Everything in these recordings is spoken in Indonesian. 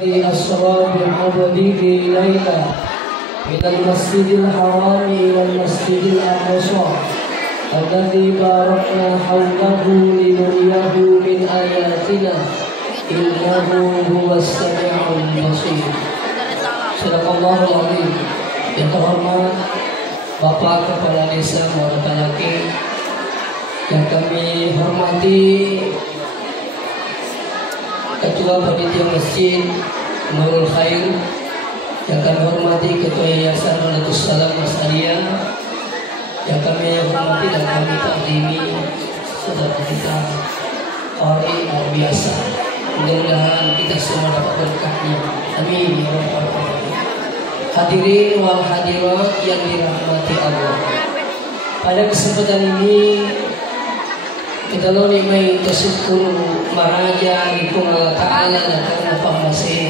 أسرى بعبده ليلا من المسجد الحرام إلى المسجد الأقصى الذي باركنا حوله لنريه من آياتنا إنه هو السميع البصير. Sadaqallahul Azim. Yang terhormat Bapak Kepala Desa Muaratalake, yang kami hormati Ketua Panitia Masjid Nurul Khair, yang kami hormati Ketua Yayasan Walatus Salam Mas Arya, yang kami hormati dan kami takdimi saudara kita orang luar biasa. Mudah-mudahan kita semua dapat berkahnya. Amin. Hadirin wal hadirat yang dirahmati Allah. Pada kesempatan ini kita lori mai tasyukur maraja ikung Allah Ta'ala na karena pamasin.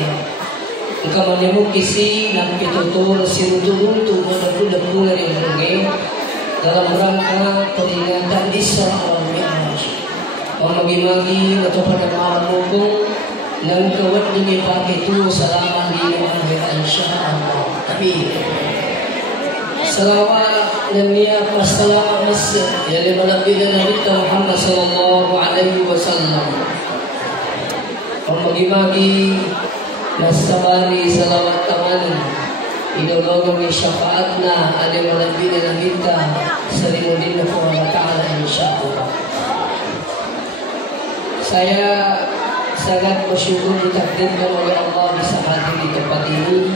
Ika menyebut kisi dan pitutur siruntu-runtu mudah-mudah yang bergeng dalam rangka peringatan Isra wal Mi'raj. Memagi-magi atau pada malam hukum dan kewat dengan pagi itu selama 5 hari insyaallah. Amin. Salawat dan niat wassalam ya liman Nabi Muhammad sallallahu alaihi wasallam. Memagi-magi nasabari salawat taman idologami syafaatna ada Nabi kita Salimuddin Allah Ta'ala insyaallah. Saya sangat bersyukur ditakdirkan oleh Allah bisa hadir di tempat ini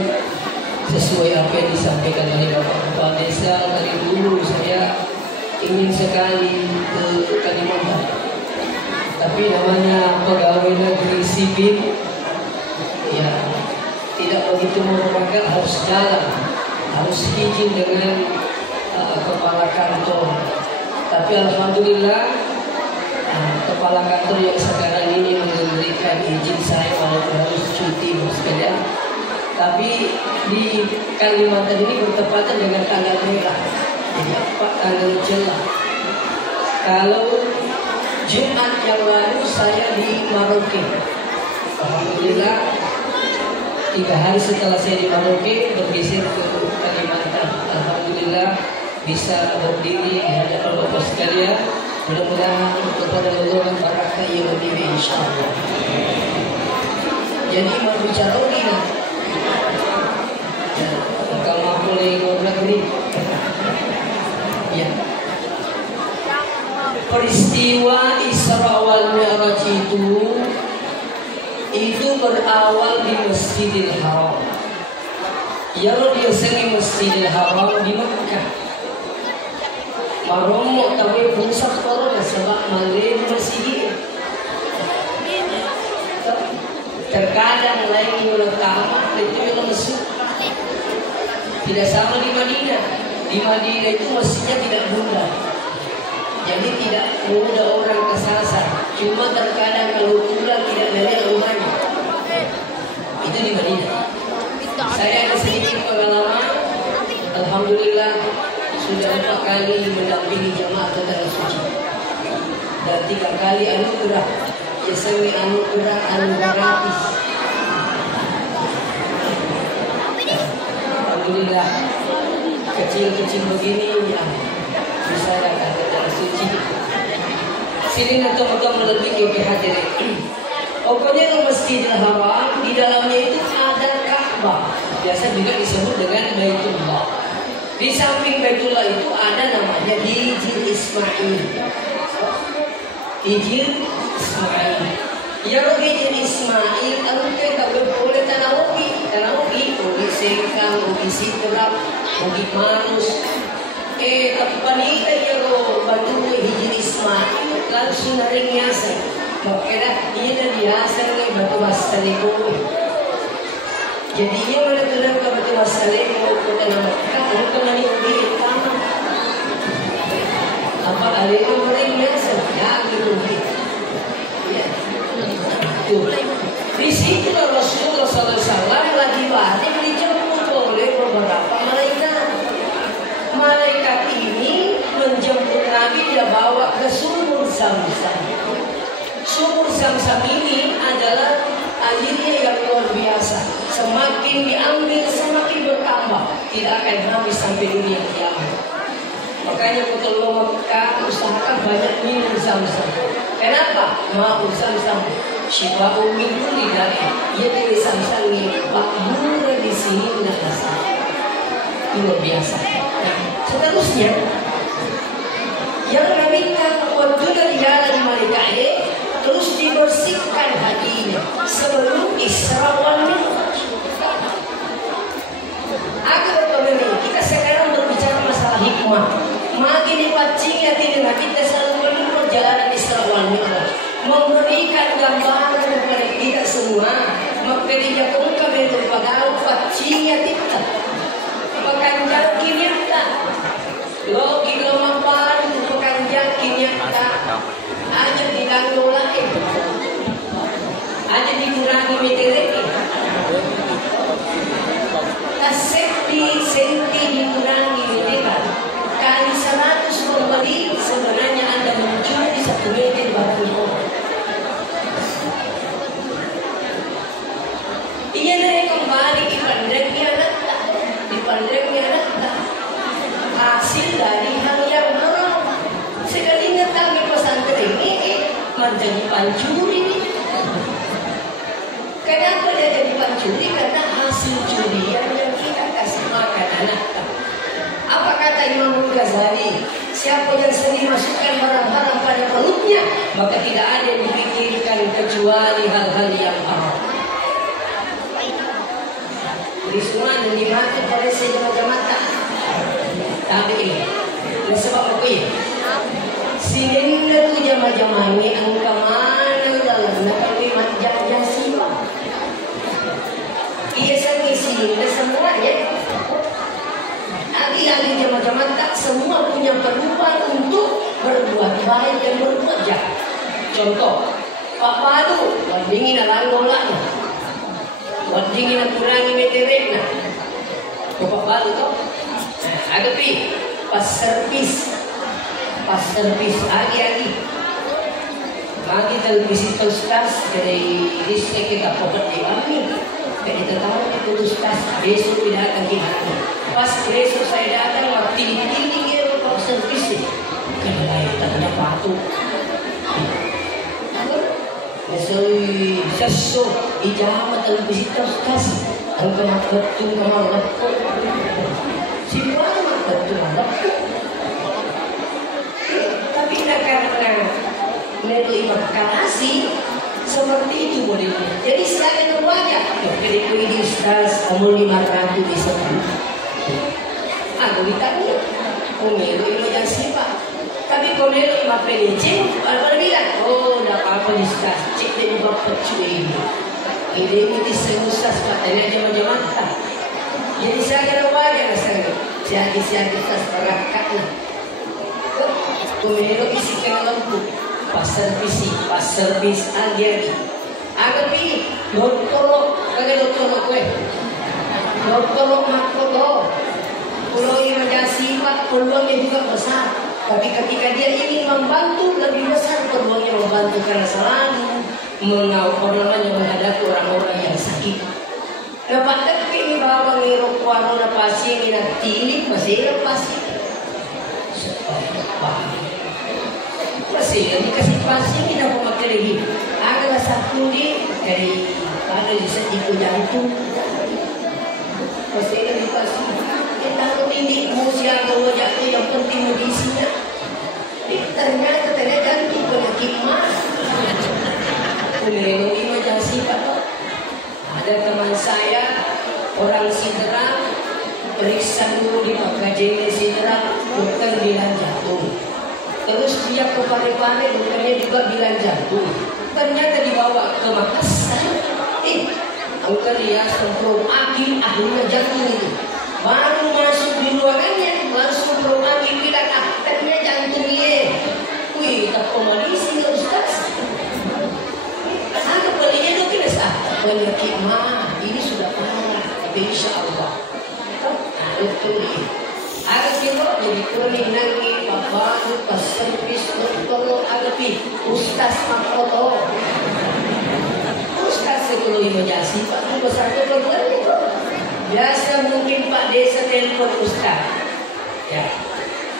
sesuai apa yang disampaikan oleh Bapak Kepala Desa. Dari dulu saya ingin sekali ke Kalimantan, tapi namanya pegawai negeri sipil ya tidak begitu merupakan, harus jalan, harus izin dengan kepala kantor. Tapi alhamdulillah kepala kantor yang sekarang ini memberikan izin saya walaupun harus cuti sekalian. Tapi di Kalimantan ini bertepatan dengan tanggal merah, jadi tanggal celah. Kalau Jumat yang lalu saya di Maroke, alhamdulillah 3 hari setelah saya di Maroke bergeser ke Kalimantan. Alhamdulillah bisa berdiri di hadapan Bapak sekalian. Mudah-mudahan kepada Allah barakah yang lebih insyaallah. Jadi mau bicara lagi nah. Kalau boleh ngobrol ini. Ya. Peristiwa Isra wal Mi'raj itu berawal di Masjidil Haram. Yang biasanya Masjidil Haram di Makkah. Maromo tapi pusat corona sebab Maghrib masih terkadang lagi ulama itu yang masuk tidak sama di Madinah. Di Madinah itu masjidnya tidak mudah, jadi tidak mudah orang kesasar. Cuma terkadang kalau pulang tidak dari rumahnya. Itu di Madinah. Saya ada sedikit pengalaman. Alhamdulillah sudah 4 kali mendampingi jamaah ke tanah suci dan 3 kali anugerah. Biasanya anugerah gratis. Alhamdulillah kecil-kecil begini ya bisa datang ke tanah suci. Sini teman-teman lebih ke hadirin. Pokoknya ke Masjidil Haram, di dalamnya itu ada Ka'bah, biasa juga disebut dengan Baitullah. Di samping Baitullah itu ada namanya Hijr Ismail. Hijr Ismail. Ya Hijr Ismail, anu kita boleh tanawogi, ugi sengkang, ugi sitrap, ugi manus. Tapi panita ya batu Hijr Ismail langsung naring biasa. Makanya ini biasa nih batu basaliko. Jadi ia mana tulang ke batu basaliko ke tanah Makkah, lalu kembali ugi tanah. Apa ada yang naring biasa? Ya gitu. Ya. Di situ Rasulullah SAW lagi batik dijemput oleh beberapa malaikat. Malaikat ini menjemput Nabi, dia bawa ke sumur Zamzam. Sumur Zamzam ini adalah airnya yang luar biasa. semakin diambil semakin bertambah, tidak akan habis sampai dunia kiamat. Makanya kalau Mekah usahakan banyak minum Zam-Zam. Kenapa? Ma'u Zam-Zam syifa'u min kulli da'i. Ia dari Zam-Zam ini makmur di sini tidak rasa. Luar biasa. Seterusnya yang meminta waktu dari jalan mereka terus dibersihkan hatinya sebelum Isra wal Mi'raj. Kita sekarang berbicara masalah hikmah. Makin dipancingnya tidak kita selalu menuju perjalanan Isra wal Mi'raj, memberikan gambaran kepada kita semua. Maka dia kami berpagau pancingnya kita, pekanjang kinyata, lo kilo mapan pekanjang kinyata, aja dilanggol lagi, aja dikurangi meteoriti. Senti dikurangi meter kali 100 kembali sebenarnya Anda mencuri 1 meter batu. Ia dari kembali dipandangnya anak hasil dari hal yang haram. Sekalinya kami pesantren ini menjadi pancuri. Kenapa dia jadi pancuri? Karena hasil curian yang kita kasih makan anak. Apa kata Imam Ghazali? Siapa yang sering masukkan barang haram pada perutnya, maka tidak ada yang dipikirkan kecuali hal-hal yang haram. Di semua dan dimakan pada sejam-jam tapi ini, sebab apa ya? Sinenda tu jam-jam ini angka mana dalam nakami manjang siwa. Ia sangisi semuanya. Ahli-ahli jamaah tak semua punya peluang untuk berbuat baik dan berbuat jahat. Contoh, Pak Palu, wadingin alanggolan, wadingin kurangi meteorena. Pak Palu tu, ada pi pas servis lagi. Bagi televisi terus dari listrik kita pokok diambil. Kita tahu itu terus besok tidak akan dihati. Pas besok saya datang waktu ini dia pokok servis ni. Kenapa tak ada patu? Mesoi sesuatu ijama televisi terus angka betul kamar betul. Siapa betul tapi karena melalui kalasi seperti itu bolehnya. Jadi sekali wajah ketika ini Ustaz umur 500 disebut aku ditanya umur itu yang sifat tapi kalau itu lima pelicin apa bilang oh tidak apa-apa Ustaz cik dan bapak cuy ini Ustaz katanya jam-jam jadi saya wajah siagi Ustaz berakaknya umur isikan lampu pas servis lagi agar pi doktor makro pulau yang sifat peluangnya juga besar tapi ketika dia ingin membantu lebih besar peluangnya membantu karena selalu menghadapi orang-orang yang sakit. Dapat ini bawa ngerok warung pasien ini tilik masih lepas masih dikasih pasien kita memakai lagi agak satu dari ada di setiap jantung masih dikasih kita ini usia kalau jatuh yang penting medisinya ternyata jantung penyakit mah melewati macam sifat. Ada teman saya orang sidra periksa dulu di PKJ sidra dokter bilang jantung. Terus dia ke Parepare, dokternya juga bilang jantung. Ternyata dibawa ke Makassar. Dokter dia semprom ahlinya jantung itu. Baru masuk di ruangannya, langsung semprom bilang ternyata jantung dia. Wih, tak komunikasi Ustaz. Ada belinya itu kena sah. Penyakit mah ini sudah parah, tapi insya Allah. Dokter ini. Ada kira jadi kuning nanti bapak pas servis dokter ada pi Ustaz makoto Ustaz sebelum imajasi pak besar tu keluar Biasa mungkin Pak Desa telepon Ustaz. Ya,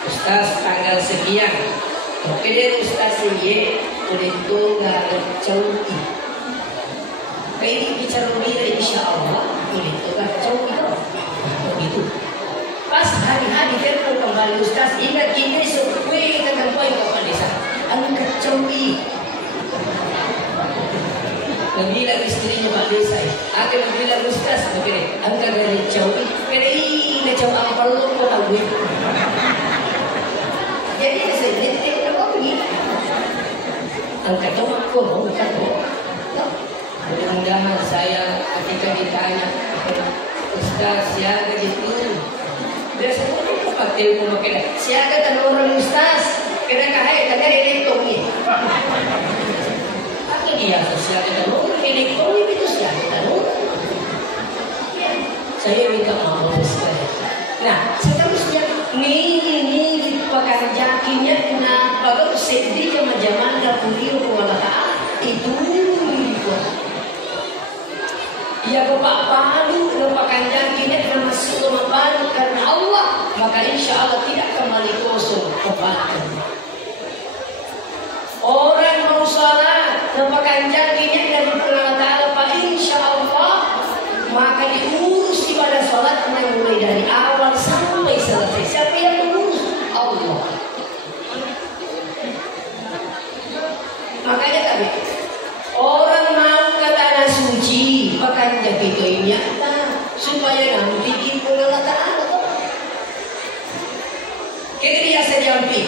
Ustaz tanggal sekian. Oke deh Ustaz ye, udah tunggal cauki. Kayak bicara dia insya Allah, udah tunggal cauki loh. Begitu. Pas hari-hari telepon kembali Ustaz, ingat ini sesuai dengan poin Pak Desa. Angkat cauki. Bilang istrinya Pak Desa, akan bilang Ustaz, begini, angkat dari jauh, ini jauh apa lu kau tahu? Jadi saya jadi apa begini? Angkat jauh aku mau bukan kok. Mudah-mudahan saya ketika ditanya Ustaz siapa gitu, biasanya aku pakai ilmu makanya siapa dan orang Ustaz, kena kahai tanya dia itu ni. Dia sosial ekonomi, elektronik itu sosial ekonomi. Saya minta maaf sekali. Nah, seterusnya ini pakai jakinya kenapa sedih zaman dahulu Allah Taala itu dibuat. Ya bapak palu pakai jakinya kena masuk ke palu karena Allah, maka insya Allah tidak kembali kosong kebaikan. Orang mau salat merupakan janjinya dari Allah Ta'ala, insya Allah maka diurus ibadah salat mulai dari awal sampai selesai. Siapa yang mengurus? Allah. Makanya tadi orang mau ke tanah suci maka janji itu nyata supaya nanti kita Allah Ta'ala. Kita biasa jampi.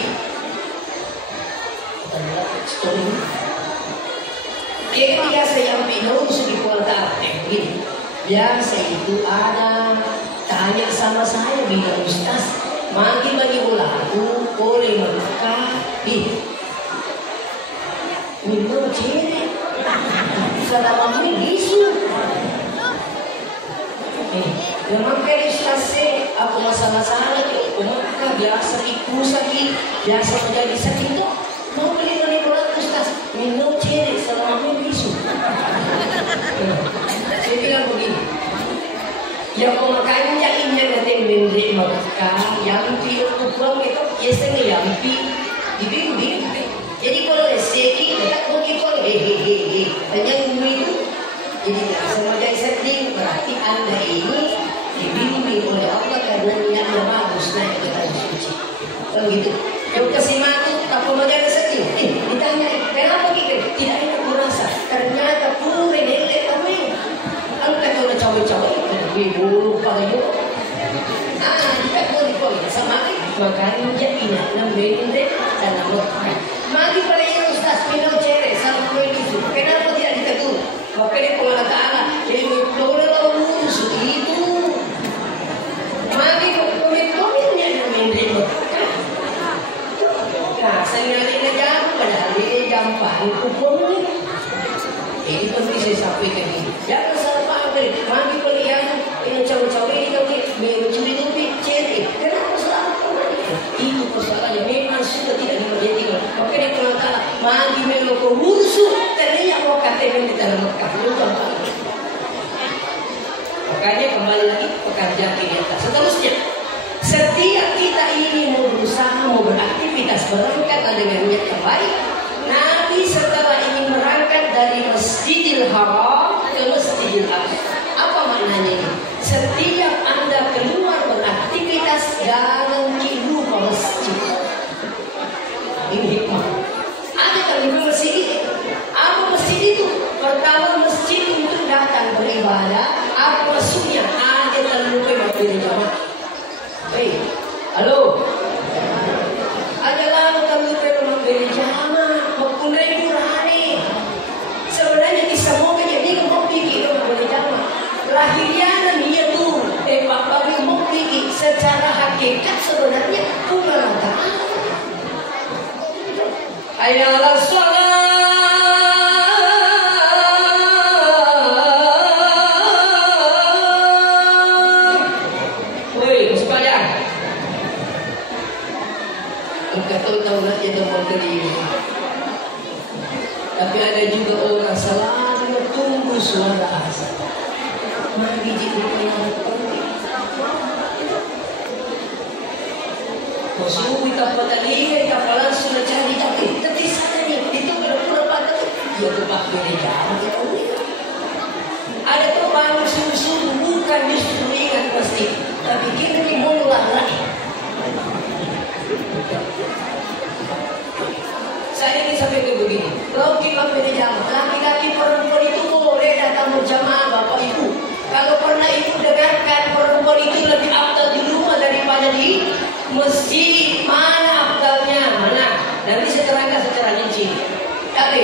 Jadi biasa yang bingung sudah kuota biasa itu ada tanya sama saya bilang Ustaz bagi bola aku boleh melengkapi minum ciri selama ini isu memang kayak Ustaz aku masalah-masalah maka biasa ikut sakit biasa menjadi sakit itu mau beli bola Ustaz minum ciri selama ini isu. Saya bilang begini, yang pemakainya ini nanti memberi maka yang tidak pulang itu biasanya yang dibimbing. Jadi kalau seki tak mungkin kalau hehehe hanya itu. Jadi sama dari sedih berarti anda ini dibimbing oleh Allah karena niatnya bagus naik ke tanah suci. Kalau gitu, yang kasih mati tak pemakaian sedih. Ditanya kenapa gitu? Tidak enak merasa. Ternyata pure nilai kami. Angkat orang cawe-cawe bulu pada yo. Kita boleh sama makanya jadi nak bende dan nak magi pada yang Ustaz minum cere sama itu. Kenapa tidak ditegur? Makanya Allah Taala jadi orang musuh itu. Magi komitmennya dan bende. Nah, saya nyari jam padahal dia gampang hukumnya. Ini penting saya sampaikan ini. Jangan salah paham dari magi pada yang cawe-cawe itu mencuri ciri. Kenapa salah paham? Itu persoalannya memang sudah tidak dimengerti. Makanya kalau kata magi meloko musuh terlihat mau katakan di dalam Mekah. Makanya kembali lagi pekerjaan kita. Seterusnya, setiap kita ini mau berusaha, mau beraktivitas berangkat dengan niat yang baik. Nabi setelah ingin berangkat dari Masjidil Haram ke Masjidil Aqsa. Apa maknanya ini? Setiap Anda keluar beraktivitas jangan lupa masjid. Ini hikmah. Ada kan masjid itu? Apa masjid itu? Pertama masjid untuk datang beribadah. Apa maksudnya? Ada terlupa waktu jamaah. Hei, halo. Adalah terlupa memberi jamaah. Mempunyai nurani. Sebenarnya bisa mau jadi mau pikir memberi jamaah. Lahirnya dia tuh Pak Babi mau pikir secara hakikat sebenarnya Tuhan Ta'ala. Hayya 'alas shalah. Woi, sepanjang. Engkau tahu nak jadi menteri. Tapi ada juga orang selalu tunggu suara azan. Mari jadi orang Subuh kita petani, kita langsung cari tapi sana nih itu berapa kali dia tempat gereja. Ada teman subuh bukan justru ingat pasti, tapi kita mengulang lagi. Saya ingin sampaikan begini, kalau kita berjamaah, laki-laki perempuan itu boleh datang berjamaah Bapak Ibu. Kalau pernah Ibu dengarkan perempuan itu lebih afdal di rumah daripada di masjid. Mana afdalnya? Mana? Nanti saya terangkan secara rinci. Tapi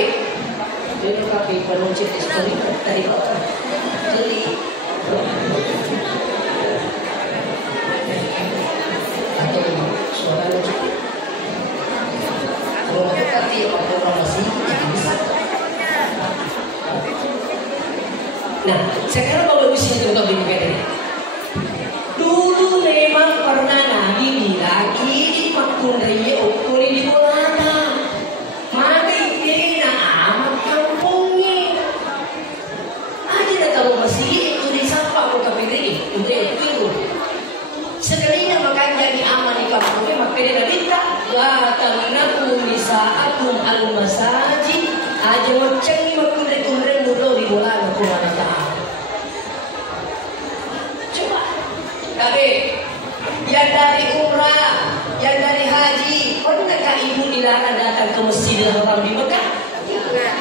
ini kaki penuncit istri dari orang. Jadi atau suara lucu. Kalau hati orang masih bisa. Nah, sekarang kalau di sini untuk dipikir. Dulu memang pernah Nabi bilang ini makun raya ukuri di Bolana. Maka ini amat kampungnya. Aja dah kalau masih itu disapa kok kapiri itu. Sekalinya maka jadi aman di kampungnya maka dia minta la tamnaku nisa'akum al-masajid aja macam ni makun raya mudah di Bolana ko mana tahu. Coba tapi yang dari umrah, yang dari haji, pernahkah ibu dilarang datang ke Masjidil Haram di Mekah? Tidak.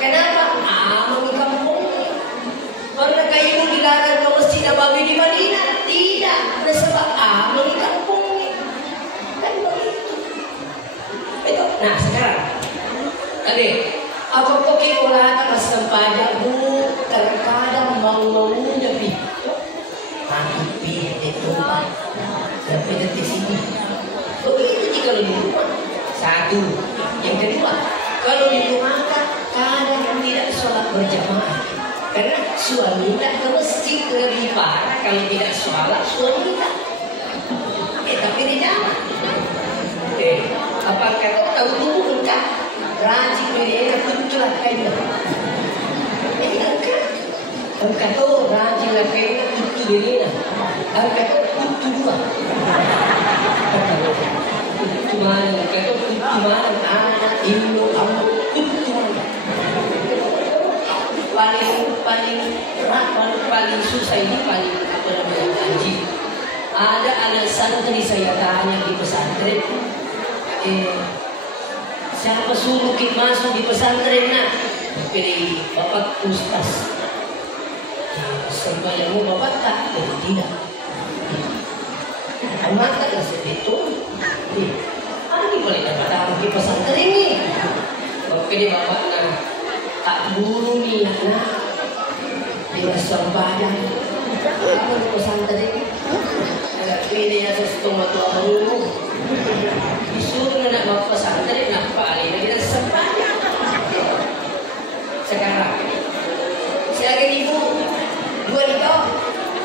Kenapa? Aman kampung. Pernahkah ibu dilarang ke Masjid Nabawi di Madinah? Tidak. Sebab aman kampung. Kan begitu. Itu. Nah sekarang, tadi apakah kita datang ke sempajak bu terkadang mau-maunya itu. Tapi itu tapi di sini. Begitu jika di rumah. Satu. Yang kedua, kalau di rumah kadang tidak sholat berjamaah. Karena suami tak ke masjid lebih parah kalau tidak sholat suami tak. Tapi di jalan. Apakah kau tahu tubuh engkau? Rajin mereka punculah kainnya. Ini engkau. Engkau tahu rajin kainnya tutup diri lah. Engkau tutup dua. Tutup mana? Engkau tutup mana? Anak, ibu, kamu tutup mana? Paling susah ini paling apa namanya haji. Ada santri saya tanya di pesantren. Siapa suruh kita masuk di pesantren nak? Pilih bapak ustaz. Sembahyangmu bapak tak? Tidak. Maka dah sebetul. Ini boleh dapat di pesantren ini. Oke di bapak nak tak buru ni nak. Dia sembahyang. Kamu di pesantren ini. Agak pilih yang sesuatu dulu. Disuruh nak bawa pesantren nak paling kita sembahyang. Sekarang silakan ibu. Dua itu.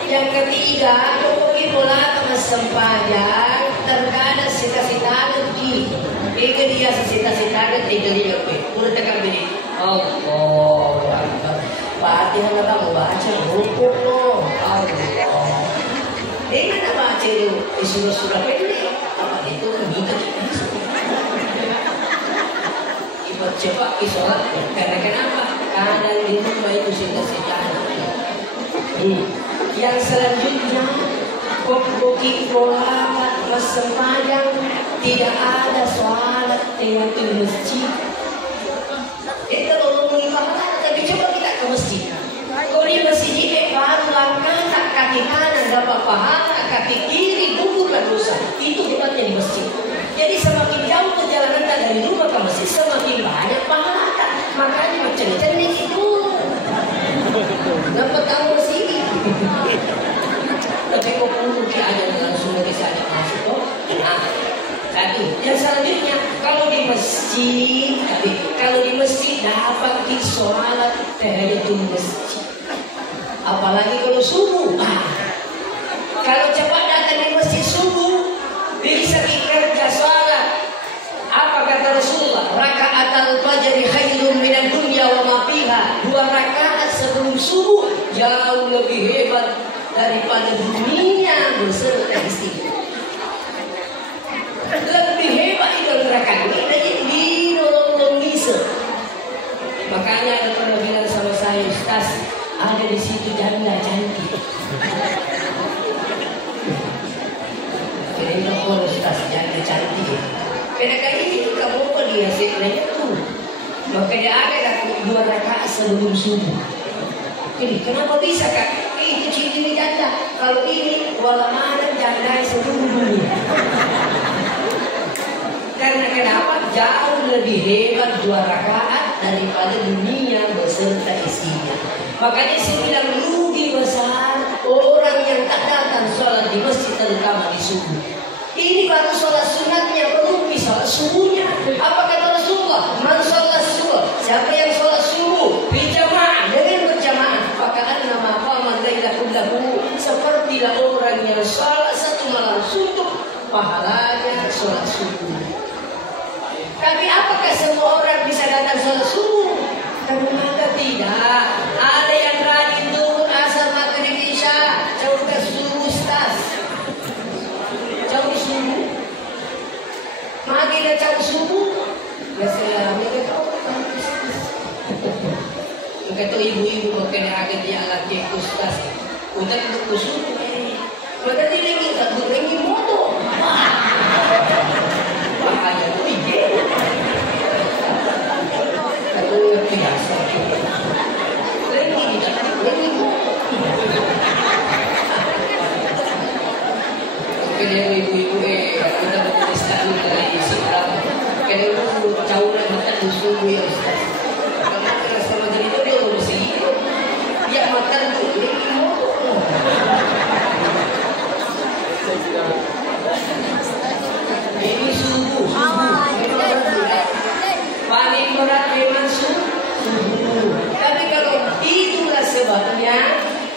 Yang ketiga, pergi bola ke sembahyang. Terkadang cita-cita lagi. Ika dia cita-cita lagi dia lebih. Udah tekan beri. Allah. Fatihah nak baca buku lo. Allah. Ini nak baca itu surah-surah pendek. Apa itu kita? Ibarat cepat isolat. Karena kenapa? Karena di rumah itu cita-cita. Yang selanjutnya koki bola sembahyang tidak ada sholat di masjid. Itu kalau mau ibadah tapi coba kita ke masjid. Kalau di masjid ini baru langkah kaki kanan dapat pahala, kaki kiri gugurkan dosa. Itu hebatnya di masjid. Jadi semakin jauh perjalanan dari rumah ke masjid semakin banyak pahala. Makanya macam-macam itu. Dapat tahu masjid. Tapi kok mungkin ada langsung bisa ada masuk. Nah, tadi yang selanjutnya kalau di masjid dapat sholat tahiyatul masjid. Apalagi kalau subuh. Kalau cepat datang di masjid subuh bisa kerja sholat. Apa kata Rasulullah? Raka'atul fajri khairun minad dunya wa ma fiha. 2 rakaat sebelum subuh jauh lebih hebat daripada dunia beserta isinya. Makanya ada pernah bilang sama saya, Ustaz, ada di situ janda cantik. Kira-kira kalau Ustaz janda cantik, kira-kira ini kamu kok dia sebenarnya tuh. Makanya ada 2 rakaat sebelum subuh. Jadi kenapa bisa Kak? Itu ciri janda. Kalau ini wala mana janda sebelum dunia. Karena kenapa? Jauh lebih hebat 2 rakaat daripada dunia beserta isinya. Makanya saya bilang rugi besar orang yang tak datang sholat di masjid, terutama di subuh. Ini baru sholat sunatnya, belum sholat subuhnya. Apa kata Rasulullah? Man sholat subuh, siapa yang sholat subuh berjamaah, dengan berjamaah, maka nama qaman lailatul lahu, sepertilah orang yang sholat 1 malam suntuk, pahalanya sholat subuh. Tapi apakah semua orang bisa datang sholat subuh? Ternyata tidak. Ada yang rajin turun asar maghrib isya, jauh ke subuh Ustaz. Jauh subuh. Maghrib jauh subuh. Biasanya mereka tahu. Kata ibu-ibu makanya agak dia lagi Ustaz. Udah ke subuh. Maka dia minta gorengi motor. Bahaya tuh ide. Kata biasa. Kalau ibu-ibu kita beristirahat dari siang, kalau jauh nak makan subuh ya Ustaz. Kalau makan sama jadi itu dia mesti dia makan tu ini subuh. Paling berat memang subuh. Tapi kalau itulah sebabnya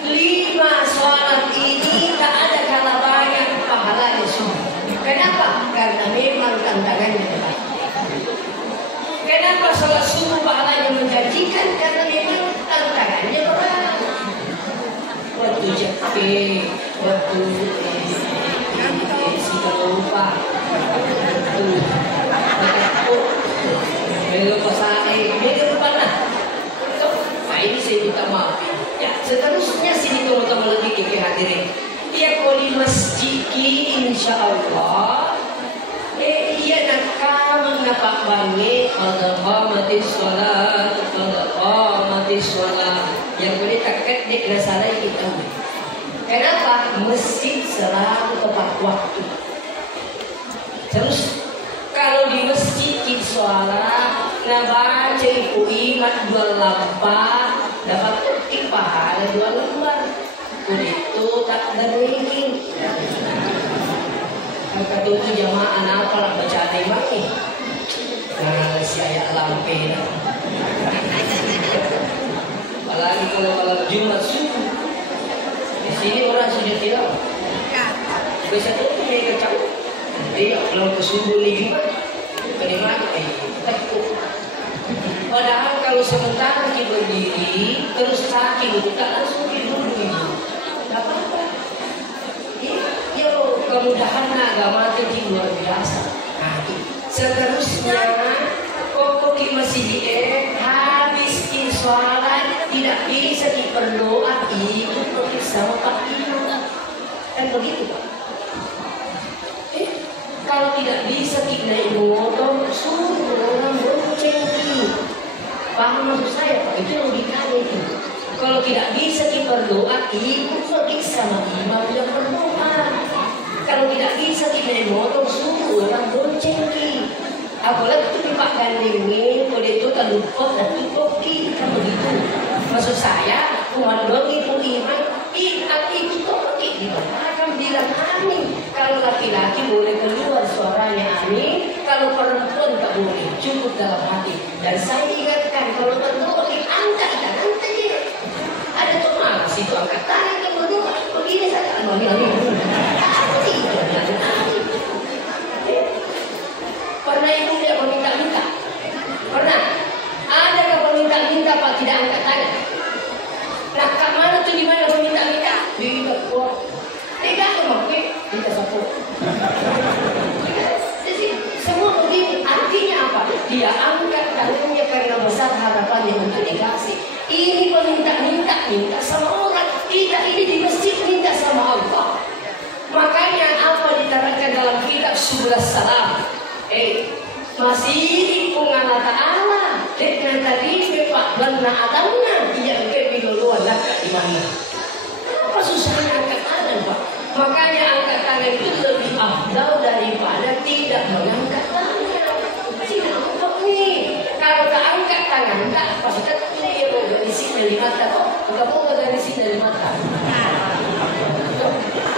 5 sholat ini tak ada kalah banyak pahalanya subuh. Kenapa? Karena memang tantangannya berat. Kenapa sholat subuh pahalanya menjanjikan? Karena memang tantangannya berat. Waktu capek, waktu sudah lupa, waktu belum pasai, ini depan lah. Nah ini saya minta maaf. Ya, seterusnya sini teman-teman lagi ke hadirin. Ya kalau di masjid insya Allah, ia nak kamang napak bangi, pada qamati sholat, yang boleh takat dek nasalah kita. Kenapa? Masjid selalu tepat waktu. Terus kalau di masjid kita sholat, nabaca ibu iman 2 lampa, dapat ketik pahala 2 lembar. Itu tak demikian. Kata itu jamaah apa lah baca tembak ni. Nah, si ayat lampe dah. Apalagi kalau malam Jumat subuh. Di sini orang sudah tidak. Biasa tu mereka cakap. Dia kalau ke subuh lagi, bagaimana? Takut. Padahal kalau sementara kita berdiri terus sakit, tak langsung tidur dulu. Tak apa-apa. Ya, kemudahan agama itu luar biasa. Nah, seterusnya, pokok masih habis sholat tidak bisa diperdoa ikut sama Pak Imam. Kan begitu Pak? Kalau tidak bisa naik motor, suruh orang bonceng. Paham maksud saya Pak? Itu logikanya itu. Kalau tidak bisa berdoa, ikut pergi sama imam yang berdoa. Kalau tidak bisa naik motor, suruh orang bonceng. Apalagi itu Pak Gandengin, kalau itu tak lupa dan tutupi, kan begitu. Maksud saya, kumandong itu imam, itu pergi di belakang bilang amin. Kalau laki-laki boleh keluar suaranya amin, kalau perempuan tak boleh, cukup dalam hati. Dan saya ingatkan kalau berdoa diangkat tangan saja. Ada tuh malas itu angkat tangan yang berdoa begini saja. Pernah ibu dia meminta-minta? Pernah? Adakah meminta-minta Pak tidak angkat tangan? Nah, kat mana tuh di mana meminta-minta? Di kuat. Tidak memakai minta sapu. Jadi semua begini artinya apa? Dia angkat tangannya karena besar harapannya untuk minta sama orang. Kita ini di masjid minta sama Allah. Makanya apa diterangkan dalam kitab Subul Salam? Masih Allah Ta'ala dengan tadi Pak benar adamnya yang keduluan lah di mana? Apa susahnya angkat tangan Pak? Makanya angkat tangan itu lebih afdal daripada tidak mengangkat tangan. Tidak apa nih? Kalau tak angkat tangan tak pasti dia organisasi dari mata kok. Enggak mau organisasi dari mata.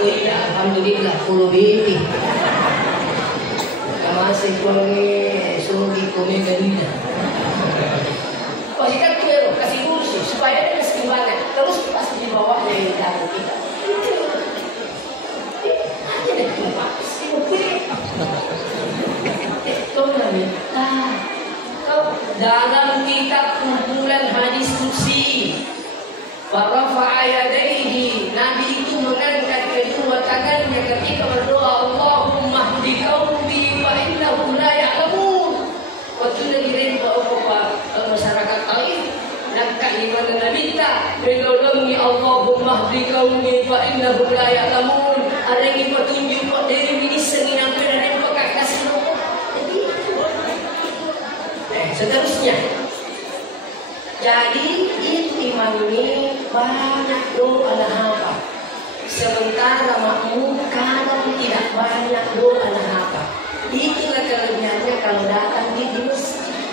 Iya, alhamdulillah pulau ini. Masih kami sungi kami galina. Pasti kan tuh kasih kursi supaya dia keseimbangan. Terus pasti di bawahnya yang dalam kita. Aja deh tempat itu minta. Dalam kitab kumpulan hadis kursi, para fa'ayadaihi, Nabi itu mengangkat kedua tangannya ketika berdoa, Allahumma hdi qaumi fa innahum la ya'lamun. Waktu negeri masyarakat Taif, nak kalimat Nabi tak menolongi Allahumma hdi qaumi fa innahum la ya'lamun. Ada yang petunjuk dari ini senginang dan pakai kasih rokok. Seterusnya. Jadi itu imam ini banyak doa apa. Sementara makmum kalau tidak banyak doa apa. Itulah kelebihannya kalau datang di masjid.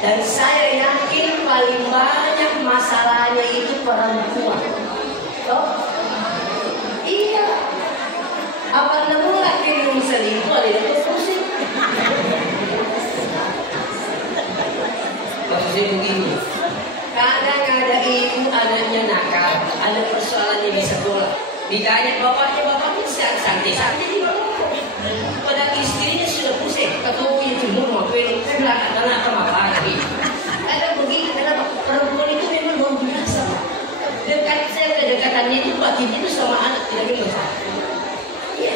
Dan saya yakin paling banyak masalahnya itu perempuan. Iya. Apa namanya laki yang selingkuh ada yang pusing. Maksudnya begini, kadang ada ibu anaknya nakal, ada persoalannya di sekolah, ditanya bapaknya santai-santai di bawah. Pada istrinya sudah pusing, ketemu itu mau pilih, anak apa lagi. Ada begini, kenapa? Perempuan itu memang luar biasa. Kedekatannya itu batin itu sama anak tidak masalah. Iya.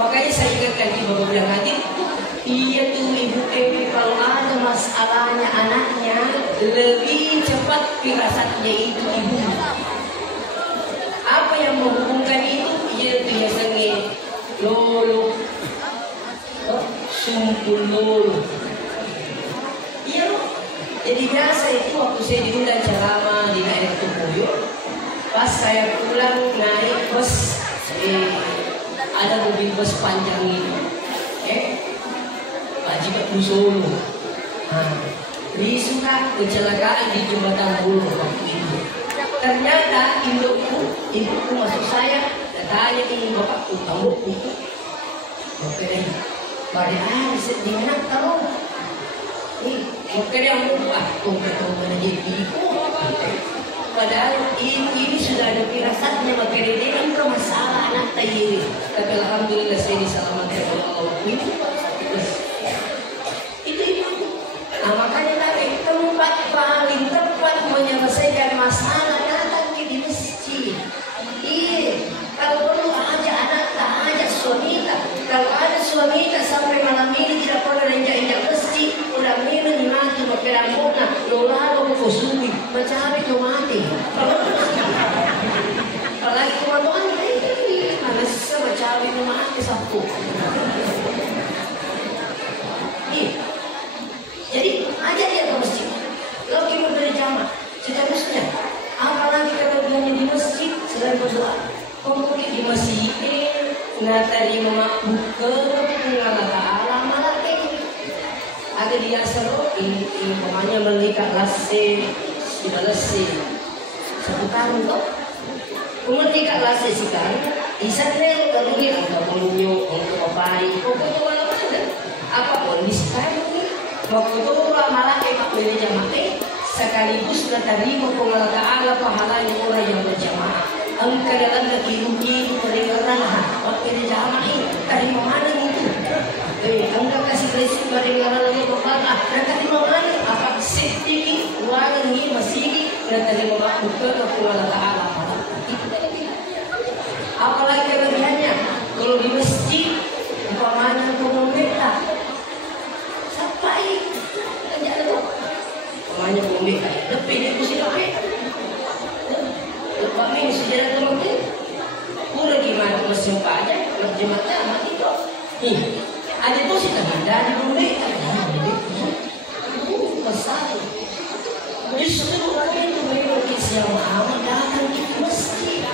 Makanya saya ingatkan di bapak bilang hadir. Iya tuh ibu kalau ada masalahnya anaknya lebih cepat firasatnya itu ibu. Apa yang menghubungkan itu? Iya biasanya lolo, sumpul lolo. Iya loh. Jadi biasa itu waktu saya diundang ceramah di daerah Tukuyo, pas saya pulang naik bus, ada mobil bus panjang itu, Jika Solo. Disuka kecelakaan di jembatan Bulu waktu itu. Ternyata ibuku masuk saya, tanya ini bapakku tahu itu. Oke deh, pada di mana tahu? Oke deh, aku tahu mana jadi ibu. Padahal ini sudah ada firasatnya, makanya dia kan ke masalah anak tadi. Tapi alhamdulillah saya diselamatkan oleh Allah. Nah makanya tadi tempat paling tepat menyelesaikan masalah datang di masjid. Iya, kalau perlu aja anak tak aja suamita. Kalau ada suamita sampai malam ini tidak pernah injak masjid, udah minum mati berperangkona, lalu kusumi, mencari mati. Apalagi teman-teman ini, mana sih mencari mati satu. Iya. Jadi aja dia ke masjid. Kalau kita berjamaah, seterusnya. Apalagi kelebihannya di masjid selain berdoa. Mungkin di masjid ngatari memakbuk ke Allah Ta'ala malah ada dia seru ini pokoknya melihat lase sudah lase seputar untuk melihat lase sekarang isatnya terungi untuk menunjuk untuk baik pokoknya walaupun ada apapun di sekarang waktu itu malah Pak Beli Jamaah sekaligus menerima Allah Ta'ala pahalanya orang yang berjamaah. Engkau dalam kehidupan peringatan Pak Beli Jamaah dari mana itu? Engkau kasih prinsip peringatan yang berkata, dari mana? Apa sedikit uang ini masih dari mana? Bukan Allah Ta'ala. Apalagi kelebihannya kalau di masjid umpamanya untuk meminta. jamaahnya boleh lebih dari kursi lebih. Lepas ini sejarah teman-teman. Kurang gimana mesin aja, berjemaah mati kok. Nih, ada kursi tapi dari boleh. Besar. Justru kami itu memiliki siapa amat datang di masjid.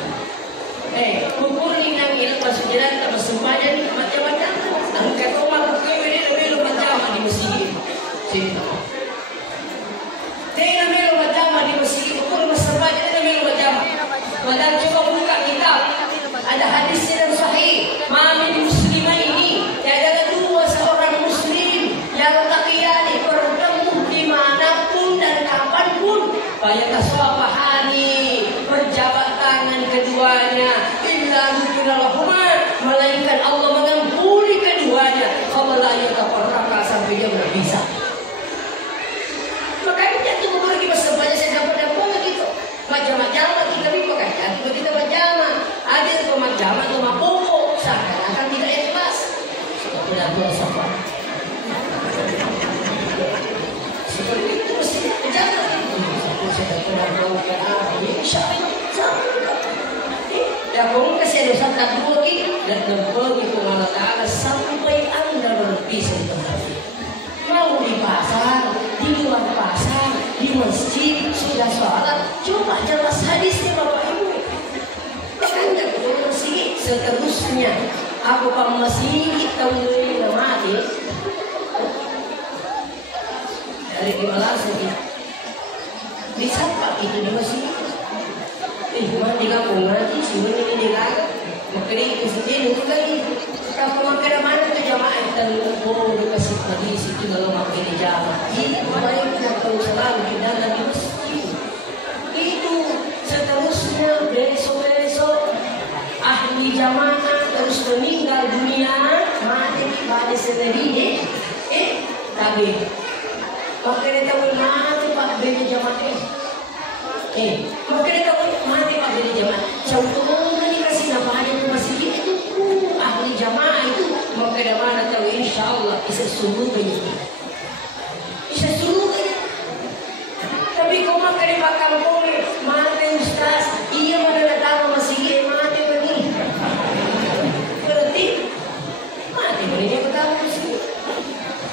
Ukur linang ini pas sejarah tak bersempadan macam-macam. Angkat rumah kami ini lebih macam di masjid. Sini. Dia lebih macam di masjid. Ukur bersempadan dia lebih macam. Padahal coba buka kitab. Ada hadis yang sahih. Mami muslimah ini tiada dua seorang muslim yang takiyani bertemu dimanapun dan kapanpun. Fayataswafahani berjabat tangan keduanya. Illa nukiralahuma melainkan Allah mengampuni keduanya. Kalau la yatafarraqa sampai dia berpisah. Makanya jatuh pergi bersebaya saya dapat begitu. Macam-macam kita pakai jatuh kita macam ada itu macam atau mapopo seakan-akan tidak ikhlas. Sudah benar-benar sabar. Seperti itu mesti jangan. Saya pernah melakukan insyaallah. Ya kamu kasih dosa tak lagi dan pergi ke Allah Taala sampai anda berpisah itu. Mau di pasar, di luar pasar, di masjid sudah sholat, coba jelas hadisnya Bapak Ibu. Anda betul masih seterusnya. Aku pun masih tahu nama dia dari Malaysia sini. Bisa Pak itu di masjid. Cuma di kampung nanti sini ini lagi. Makanya kesini dulu lagi. Kalau makan mana ke jamaah terlalu dikasih lagi situ kalau makan di jamaah. Ini baik kita tahu selalu di dalam masjid. Itu seterusnya besok ahli jamaah terus meninggal dunia mati pada sendiri. Tapi makanya tahu mati Pak beli jamaah. Makanya tahu mati Pak beli jamaah. Contohnya dikasih nama aja ke masjid itu ahli jamaah itu makanya mana tahu insyaallah bisa suruh begitu. Bisa suruh begitu. Tapi kau makanya Pak kampung mati ustaz. Iya mana datang masjid mati begini. Berarti mati begini pertama masjid.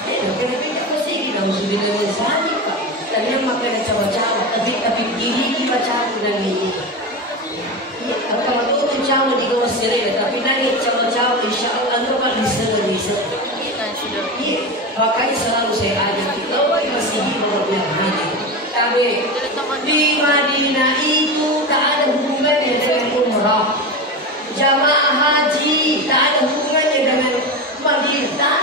Kenapa kita masjid kita sudah dengan sahaja Pak. Tapi yang makanya cawa-cawa tapi diri kita cawa dan ini. Kalau itu cawa di bawah sirih tapi nanti cawa-cawa insyaallah enggak bisa. Iya, makanya selalu saya ajak kita masih berbuat hati. Tapi di Madinah itu tak ada hubungannya dengan umrah. Jamaah haji tak ada hubungannya dengan Madinah.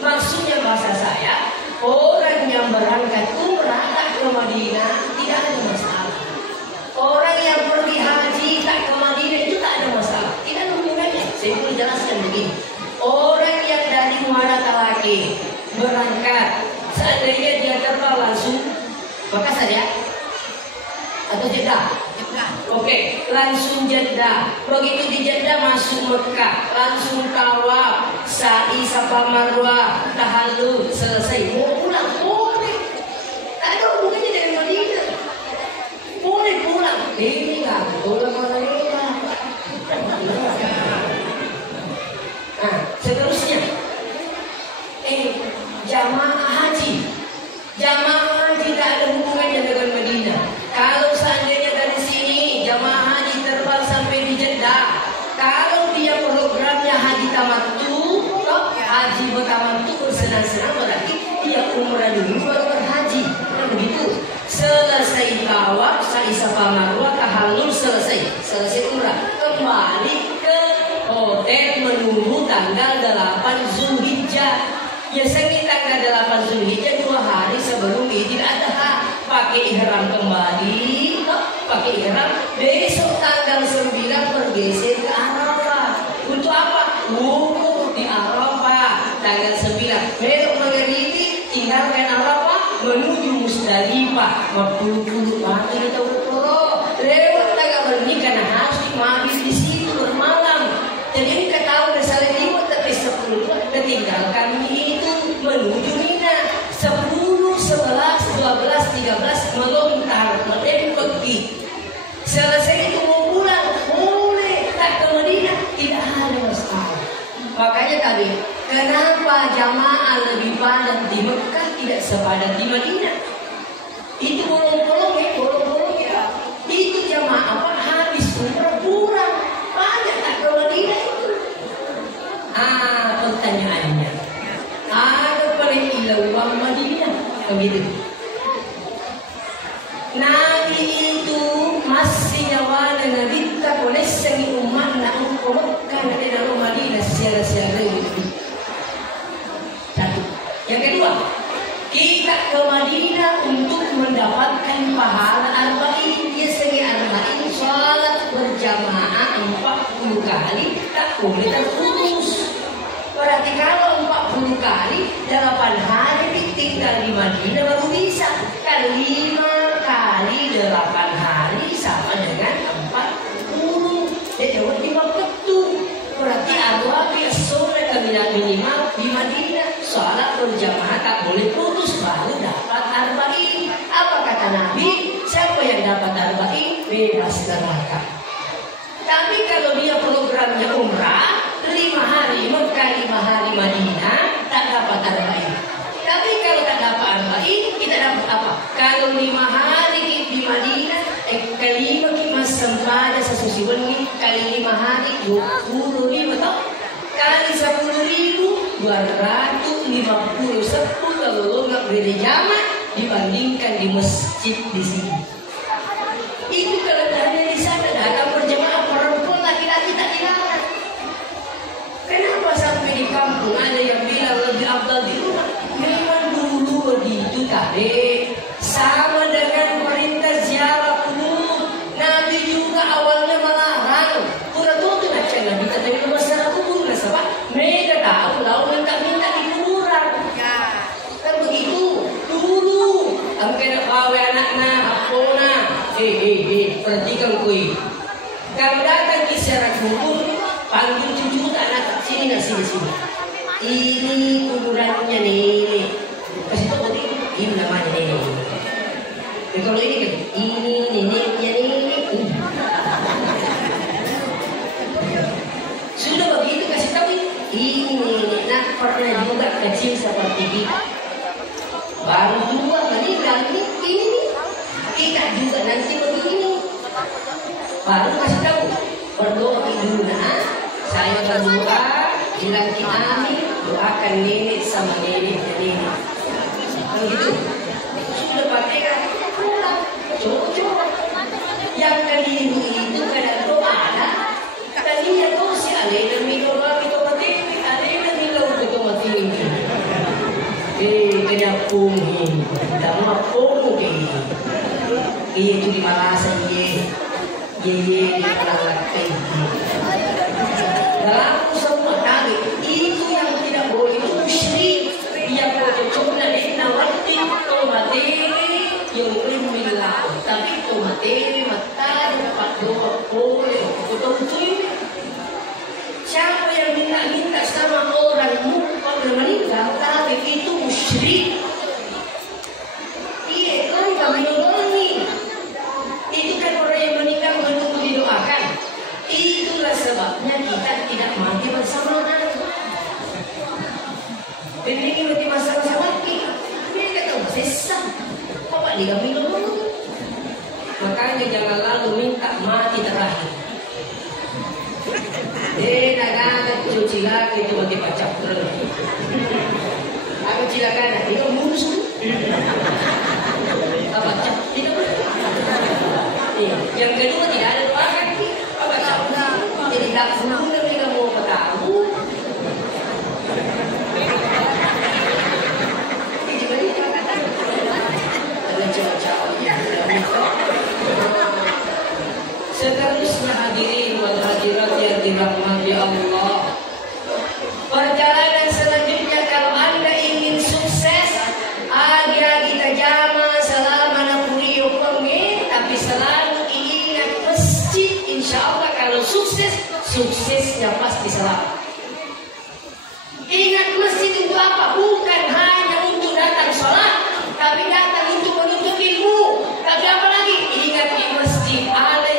Maksudnya bahasa saya, orang yang berangkat umrah tak ke Madinah tidak ada masalah. Orang yang pergi haji tak ke Madinah itu tak ada masalah. Tidak ada hubungannya. Saya perlu jelaskan begini. Orang yang dari Muara Talake berangkat, seandainya dia terbang langsung Makassar ya? Atau Jeddah? Oke, langsung Jeddah. Begitu di Jeddah masuk Mekah, langsung tawaf, sa'i, Safa Marwah, tahallul, selesai. Mau pulang boleh. Tak ada hubungannya dengan Madinah. Boleh pulang. Ini nggak pulang orang ini. Nah, seterusnya, jamaah haji. Jamaah haji tak ada hubungannya dengan Madinah. Kalau seandainya dari sini jamaah haji terbang sampai di Jeddah, kalau dia programnya haji tamattu, haji bertamattu bersenang-senang berarti dia umrah dulu baru berhaji. Nah, begitu. Selesai tawaf, sa'i, Safa Marwah, tahallul selesai umrah, kembali ke hotel menunggu tanggal 8 Zulhijjah. Biasanya tanggal 8 Zulhijjah 2 hari sebelum Idul Adha pakai ihram kembali, pakai ihram. Besok tanggal 9 bergeser ke Arafah. Untuk apa? Wukuf di Arafah tanggal 9. Besok maghribi tinggalkan Arafah menuju Musdalifah. Berpuluh-puluh mati kita bertoro lewat tanggal bernikah karena harus mabit di situ bermalam. Jadi kita tahu misalnya lewat tapi 10 tinggalkan itu menuju Mina 10, 11, 12, Selesai itu mau pulang, boleh. Tak ke Madinah, tidak ada masalah. Makanya tadi, kenapa jamaah lebih padat di Mekah tidak sepadat di Madinah? Itu bolong-bolong ya. Itu jamaah apa? Habis umrah kurang. Banyak tak ke Madinah itu. Pertanyaannya, ada paling ilawang Madinah? Begitu. Nabi itu masih nyawa dan Nabi tak boleh sengi umat nak mengkomakkan di dalam Madinah secara itu. Satu. Yang kedua, kita ke Madinah untuk mendapatkan pahala arba'in. Dia sengi arba'in salat berjamaah 40 kali tak boleh terputus. Berarti kalau 40 kali 8 hari tinggal di Madinah baru bisa. Kan 5 kali 8 hari sama dengan 40. Jadi di waktu itu berarti ada sore minimal di Madinah. Salat berjamaah tak boleh putus baru dapat arba'in. Apa kata Nabi? Siapa yang dapat arba'in bebas neraka. Tapi kalau dia programnya umrah 5 hari Mekah 5 hari Madinah tak dapat arba'in. Tapi kalau tak dapat arba'in kita dapat apa? Kalau 5 hari di Madinah kelima kita sempada sesusi wengi kali 5 hari 20.000 toh? Kali 10.000 250 10 kalau nggak beda jamak dibandingkan di masjid di sini. Itu kalau ada di sana datang berjamaah perempuan laki-laki tak dilarang. Kenapa sampai di kampung ada yang bilang lebih afdal di rumah? Memang dulu begitu tadi. Sama dengan perintah ziarah kubur. Nabi juga awalnya melarang. Pura-pura tu nak cakap Nabi kata itu masalah kubur lah sebab mereka tahu lalu minta di kuburan. Kan begitu dulu. Angkai nak bawa anaknya, apona. Perhatikan kui. Kamu datang ke ziarah kubur, panggil cucu anak sini. Ini kuburannya nih. Kasih tahu ini namanya nih. Kalau ini kan ini neneknya nih. Sudah begitu kasih tahu ini nenek nak pernah juga kecil seperti kita. Baru 2 meninggal ini. Kita juga nanti begini. Baru kasih tahu berdoa dulu saya berdoa bilang amin doakan nenek sama neneknya nenek. Begitu. Sudah pakai kan? Coba. Yang keliru itu kadang doa lah. Kalian tuh si alena minum itu mati, alena minum itu mati ini. Kena pungin, dah mapung ini. Itu di Malasa ye di Malaka ini. Dalam semua tadi itu yang tidak boleh itu musyrik. Yang boleh cuma dari nawati materi yang bilang tapi itu materi mata dapat doa boleh betul. Siapa yang minta sama orang muka meninggal tapi itu musyrik. Iya, kami nolongi. Itu kan orang yang meninggal menunggu didoakan. Itulah sebabnya kita tidak mati bersama-sama. Ini mati bersama-sama kita. Mereka tahu sesat. Bapak di kami nolongi. Makanya jangan lalu minta mati terakhir. Nak cuci lagi itu bagi pacak terus. Aku silakan, tidak mulus tu. Apa cak? Tidak boleh. Yang kedua tidak ada doa kaki. Apa cak? Jadi tak semua kita mau bertamu. Ini beri kata. Ada cakap-cakap yang seterusnya hadirin wal hadirat yang dirahmati Allah. Perjalanan selanjutnya kalau Anda ingin sukses, ada kita jama selama 60 pengin, tapi selalu ingat masjid. Insya Allah kalau suksesnya pasti selamat. Ingat masjid untuk apa? Bukan hanya untuk datang sholat, tapi datang untuk menuntut ilmu. Tapi apa lagi? Ingat di masjid ada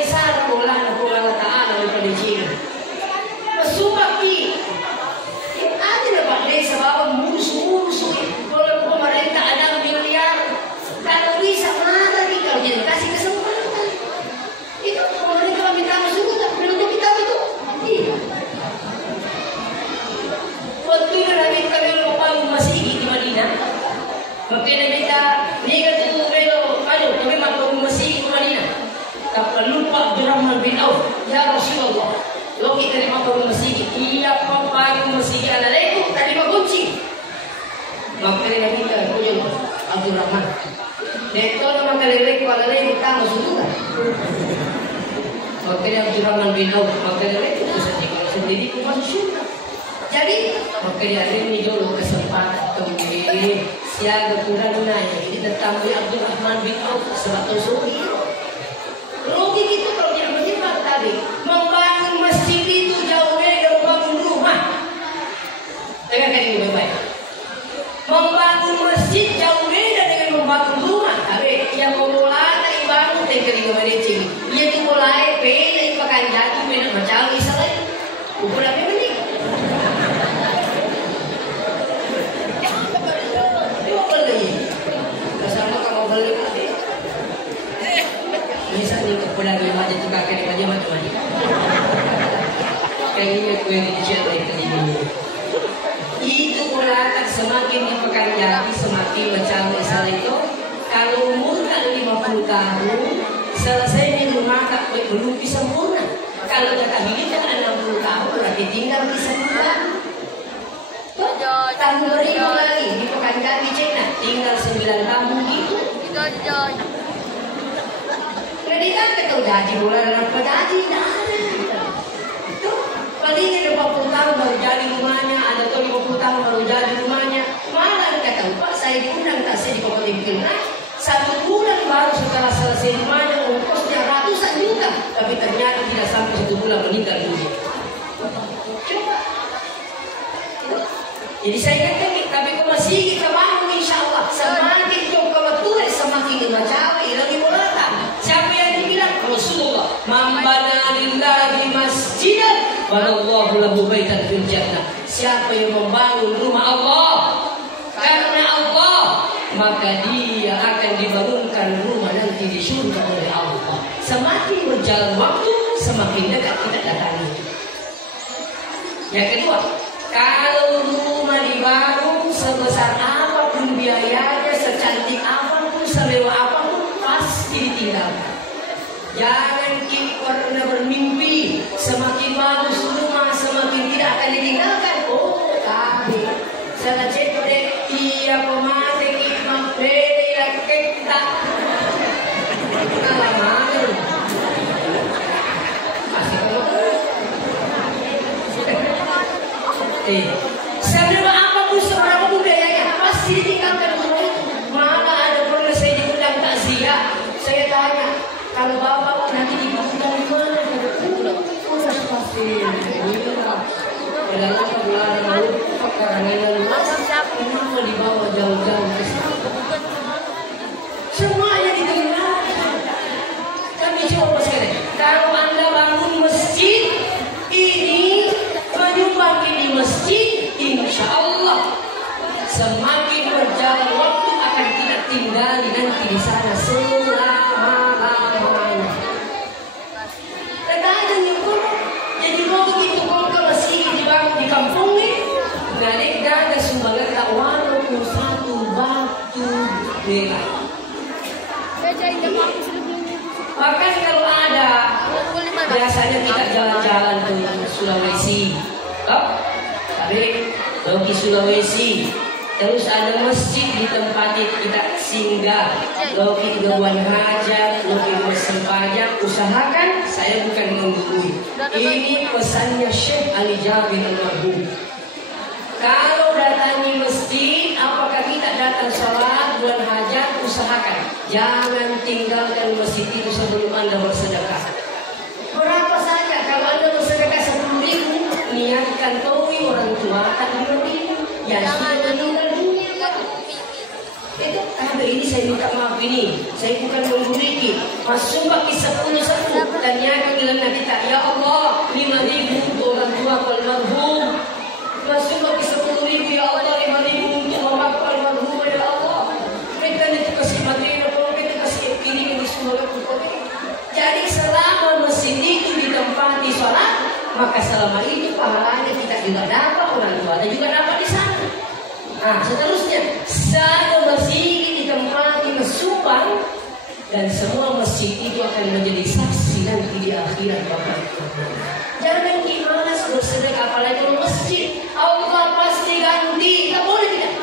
Pak Abdurrahman bin Auf, ya Rasulullah, lo kita terima bangun masjid, iya bangun masjid, alaikum, tadi mau kunci. Maka dia minta kunjung Abdurrahman. Neto nama kalilek alaikum kamu sudah. Maka dia Abdurrahman bin Auf, maka dia itu saja kalau sendiri pun masuk surga. Jadi, maka dia ini dulu kesempatan kemudian siaga kurang nanya, kita tamu Abdurrahman bin Auf 100 rugi. Rugi itu kalau dia menyimak tadi, membangun masjid itu jauh beda membangun rumah. Dengarkan ini baik-baik. Membangun masjid jauh beda dengan membangun rumah. Tapi yang mau mulai bangun tinggal di kemarin cing. Dia tu mulai pilih pakai jatuh beda macam misalnya. Ukur apa penting? Dia mau beli. Kesama kamu beli nanti. Misalnya kepada dia macam tu kakek dia macam-macam. Kayaknya kue di chat itu ini. Itu ulatan semakin dipekanjati semakin macam misalnya itu. Kalau umur kan 50 tahun, selesai minum maka belum bisa sempurna. Kalau kata hidup kan 60 tahun berarti tinggal bisa bulan. Tahun 2000 lagi dipekanjati Cina tinggal 9 tahun gitu. Jadi kan kita udah haji bulan apa haji tidak ada. Itu palingnya 50 tahun baru jadi rumahnya, ada tuh 50 tahun baru jadi rumahnya. Malah kata Pak saya diundang tak saya di Kabupaten Nah 1 bulan baru setelah selesai rumahnya ongkosnya ratusan juta, tapi ternyata tidak sampai 1 bulan meninggal dunia. Coba. Jadi saya kata tapi kau masih kita bangun insya Allah. Semakin jauh kalau tua semakin dimacawi lagi mulatan. Siapa yang dibilang Rasulullah? Mambana lillahi masjidan, wallahu lahu baitan fil jannah. Siapa yang membangun rumah Allah karena Allah, maka dia akan dibangunkan rumah nanti di surga oleh Allah. Semakin berjalan waktu, semakin dekat kita datangi. Yang kedua, kalau rumah dibangun sebesar apapun biayanya, secantik apapun, semewah apapun, pasti ditinggalkan. Jangan kita pernah bermimpi semakin bagus rumah semakin tidak akan ditinggalkan. Oh, tapi saya cek deh, iya pemate kita beda kita. Alamak, masih seberapa apapun seberapa budayanya pasti ditinggalkan rumah itu. Mana ada pernah saya diundang takziah, saya tanya kalau bapak nanti diundang di mana? Udah pasti. Dalam bulan lalu pekarangan luas, kenapa dibawa jauh-jauh ke sana? Semuanya ditinggalkan. Kami coba sekali. Kalau anda bangun masjid ini menyumbang di masjid, insya Allah semakin berjalan waktu akan kita tinggali nanti di sana selama-lamanya. Kadang-kadang nyukur, jadi mau begitu kalau ke masjid dibangun di kampung nih, nggak ada sumbangan tak walaupun 1 batu merah. Bahkan kalau ada, biasanya kita jalan-jalan ke Sulawesi, tapi pergi Sulawesi, terus ada masjid di tempat kita singgah, pergi Dewan Hajat, pergi Musim Pajak, usahakan. Saya bukan menggurui. Ini pesannya Syekh Ali Jabir Al-Marhum. Kalau datangi masjid, apakah kita datang sholat, bulan hajat, usahakan jangan tinggalkan masjid itu sebelum anda bersedekah. Berapa saja, kalau anda bersedekah 10.000, niatkan taui orang tua akan 5.000 yang sudah meninggal dunia. Itu kata ini saya minta maaf ini, saya bukan mengguriki. Masuk bagi 10 dan niatkan bilang nanti tak, ya Allah 5.000 untuk orang tua almarhum. Masuk bagi 10.000 ya Allah, 5.000 untuk memakai almarhum ya Allah. Mereka itu kasih materi, mereka kasih kiri di surga. Jadi selama masjid itu ditempati sholat, maka selama itu pahalanya kita juga dapat, orang tua dan juga dapat di sana. Nah, seterusnya satu masjid ditempati mesumbang dan semua masjid itu akan menjadi saksi nanti di akhirat Bapak. Jangan malas bersedekah, apalagi kalau masjid. Allah pasti ganti. Tak boleh tidak.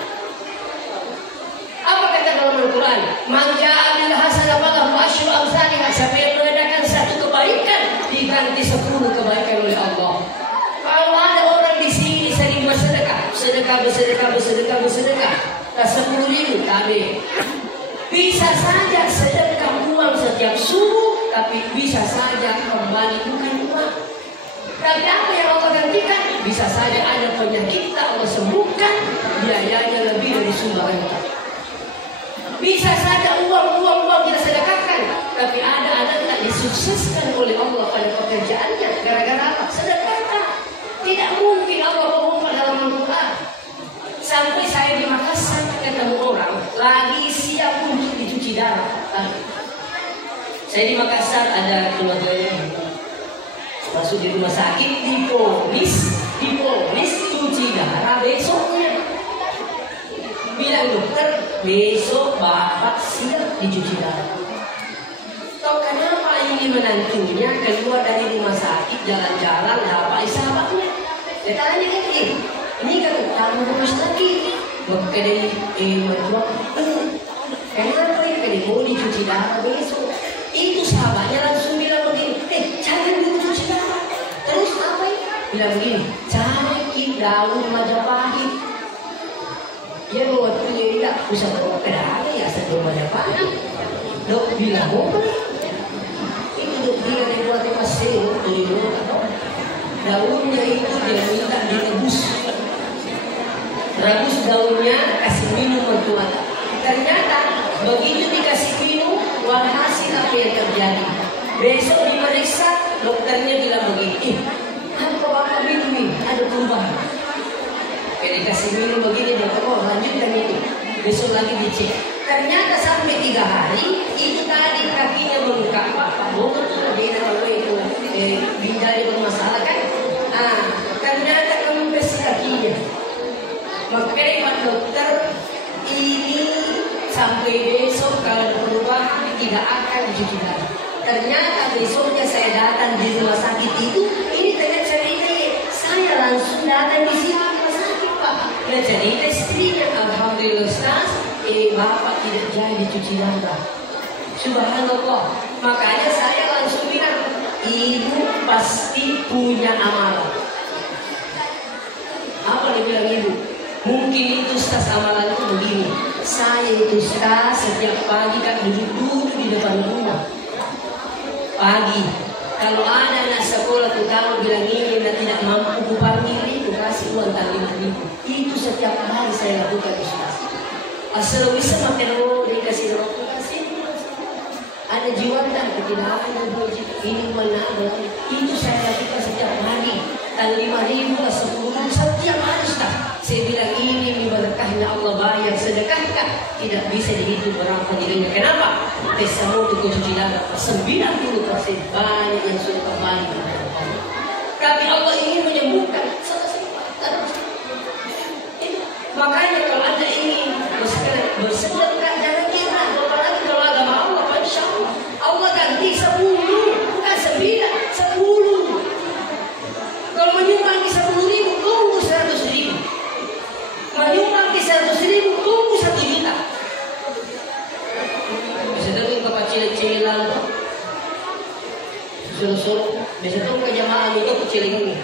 Apa kata dalam Al-Quran? Man ja'a bil hasanah falahu asyru amsalihha. Siapa yang mengadakan satu kebaikan diganti 10 kebaikan oleh Allah. Kalau ada orang di sini sering bersedekah, bersedekah, tak 10.000 tabe. Bisa saja sedekah uang setiap subuh, tapi bisa saja kembali bukan uang. Tapi apa yang Allah gantikan? Bisa saja ada penyakit tak Allah sembuhkan, biayanya lebih dari sumbangan kita. Bisa saja uang kita sedekahkan, tapi ada tak disukseskan oleh Allah pada pekerjaannya. Gara-gara apa? Sedekahkan. Tidak mungkin Allah bohong dalam Al-Quran. Sampai saya di Makassar ketemu orang lagi siap untuk dicuci darah. Saya di Makassar ada keluarganya masuk di rumah sakit, diponis cuci darah besoknya. Bilang dokter, besok bapak siap dicuci darah. Tahu kenapa ini menantunya keluar dari rumah sakit jalan-jalan apa sahabatnya? Saya tanya ini kan tamu rumah sakit, maka dari mertua, kenapa ini mau dicuci darah besok? Itu sahabatnya langsung bilang begini, jangan dulu cuci darah. Terus apa ini? Bilang begini, cari daun Majapahit. Dia bawa tuh dia usah bawa ada ya sebelum Majapahit. Dok bilang apa? Itu dok bilang yang buat pasir dari dulu. Daunnya itu dia minta direbus. Rebus daunnya, kasih minum mertua. Ternyata begitu dikasih minum, walhasil apa yang terjadi? Besok diperiksa, dokternya bilang begini, apa bapak minum ini? Ada perubahan. Kayak dikasih minum begini, dokter lanjutkan ini. Besok lagi dicek. Ternyata sampai 3 hari, itu tadi kakinya bengkak. Bapak bongkar tuh beda kalau itu bidari bermasalah kan? Ternyata kempes kakinya. Makanya Pak Dokter, ini sampai besok kalau ada perubahan tidak akan dicuci darah. Ternyata besoknya saya datang di rumah sakit itu, ini ternyata cerita saya langsung datang di sini rumah sakit Pak. Dia cerita istrinya, alhamdulillah Ustaz, bapak tidak jadi cuci darah. Subhanallah. Makanya saya langsung bilang, ibu pasti punya amalan. Apa dia bilang ibu? Mungkin itu Ustaz amalan itu begini. Saya itu Ustaz setiap pagi kan duduk di depan rumah. Pagi, kalau ada anak sekolah terutama bilang ini dan tidak mampu kupanggil itu kasih uang tali. Itu setiap hari saya lakukan Ustaz. Asal bisa makan dikasih rokok kasih. Ada jiwa dan tidak ada ini mana itu saya lakukan setiap hari. Dan 5.000 ke 10.000 setiap hari Ustaz. Saya bilang ini berkahnya Allah bayar sedekahkan. Tidak bisa dihitung berapa nilainya. Kenapa? Semua itu cuci darah 90% banyak yang sudah kembali. Tapi Allah ingin menyembuhkan. Makanya kalau Anda ingin bersedekah jangan kira. Apalagi kalau agama Allah, insya Allah Allah ganti 10, bukan 9, 10. Kalau menyumbang di 10.000, tunggu 100.000. Menyumbang di 100.000, tunggu 1 juta. Bisa tunggu ke kecil-kecilan, suruh-suruh. Bisa tunggu ke jamaah itu kecil ini.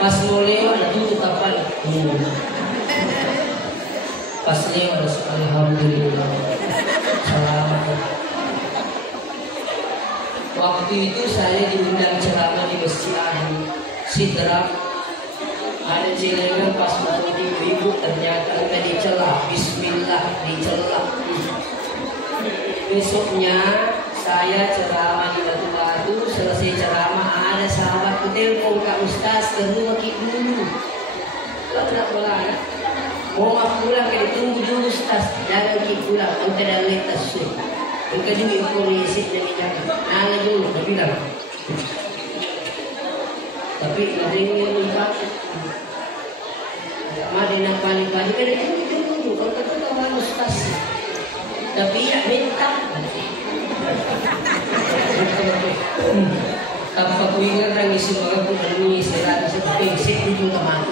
Pas mau lewat, tutup kapal. Pas lewat, alhamdulillah. Selamat. Waktu itu saya diundang ceramah di Masjid Ahli Sidra. Ada celengan pas mau ibu ternyata enggak dicela. Bismillah dicela. Besoknya saya ceramah di Batu-Batu. Selesai ceramah ada sahabat telepon Kak Ustaz ke rumah dulu. Kalau tidak pulang ya. Mau pulang ke ditunggu dulu Ustaz. Jangan pulang. Engkau dah letas sih. Engkau juga informasi dari jalan. Nanya dulu, dia bilang. Tapi ada yang lupa. Mari nak balik kan itu dulu. Kalau kata kawan Ustaz. Tapi ya minta. Kapag kuingan lang isi mga kumani sila sa pag-isip dito naman.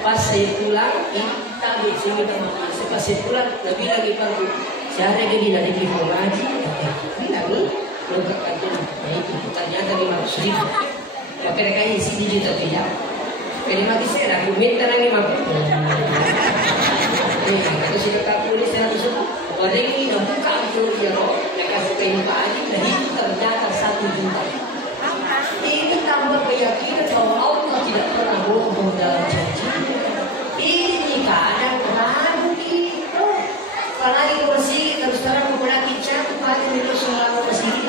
Pas saya pulang, tabi sini teman. Pas saya pulang, Nabi lagi pergi. Saya ada lagi dari kifu ngaji. Bilang ni, lengkap itu. Nah itu ternyata memang sulit. Maka mereka isi di juta tidak. Kali mati saya aku minta lagi mak. Kalau sudah tak boleh saya harus. Orang ini dah buka tu dia kok. Mereka suka ini Pak Haji dan itu ternyata 1 juta. Ini tambah keyakinan bahwa Allah tidak pernah bohong dalam janji. Ini keadaan ragu kita. Kalau lagi bersih, terus sekarang mau lagi jatuh pada itu selalu bersih.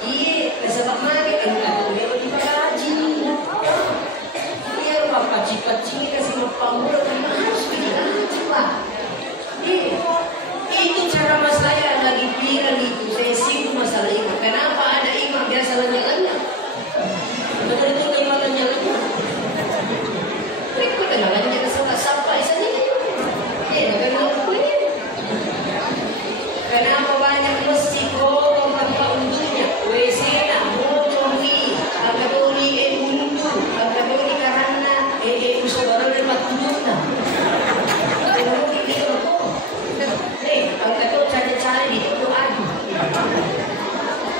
Iya, sebab mana kan aku dia di Haji. Iya, bapak cipat-cipat kasih pamur harus pergi haji Pak. Itu cara mas saya lagi viral itu. Saya sibuk masalah itu. Kenapa ada imam biasa lanya-lanya? Betul itu imam lanya-lanya. Ikut dengan lanya ke sampai sana. Kenapa banyak masjid tanpa untuknya? WC nak motori, agak doli untu, agak doli karena usaha baru dapat untuknya. Kalau cari-cari di itu adu.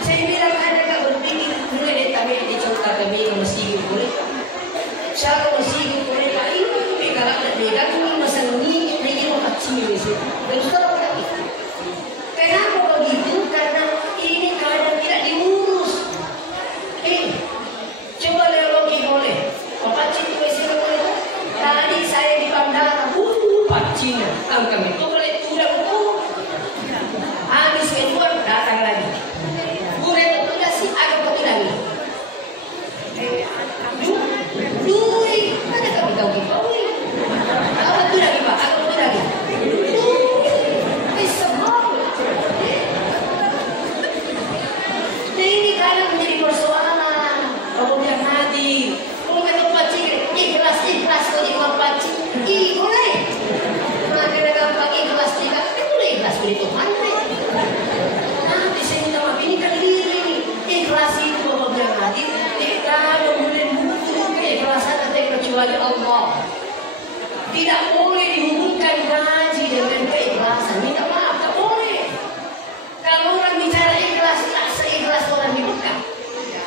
Saya bilang ada tak berpikir mulai tapi dicoba kami masih boleh. Cara masih boleh tak ini kalau ada beda tu masa ni lagi mau kacim ni. Dan sudah lagi. Kenapa begitu? Karena ini keadaan tidak diurus. Coba lagi boleh. Apa cik masih boleh? Tadi saya di bandara, pacin, angkat itu boleh turun. Habis keluar datang lagi. Boleh betul tak sih? Ada betul lagi. Duri, mana kami tahu kita? Apa betul lagi Pak? Apa betul lagi? Semua. Ini kadang menjadi persoalan. Kemudian hadir. Kalau kita pacik, ikhlas kalau ikhlas pacik, boleh. Maka gampang ikhlas tidak, boleh ikhlas begitu mana? Nanti saya minta maaf ini kan diri. Ikhlas itu Bapak bilang hadir. Tidak ada boleh mengukur keikhlasan kecuali Allah. Tidak boleh dihubungkan haji dengan keikhlasan. Minta maaf, tak boleh. Kalau orang bicara ikhlas, tak seikhlas orang di Mekah.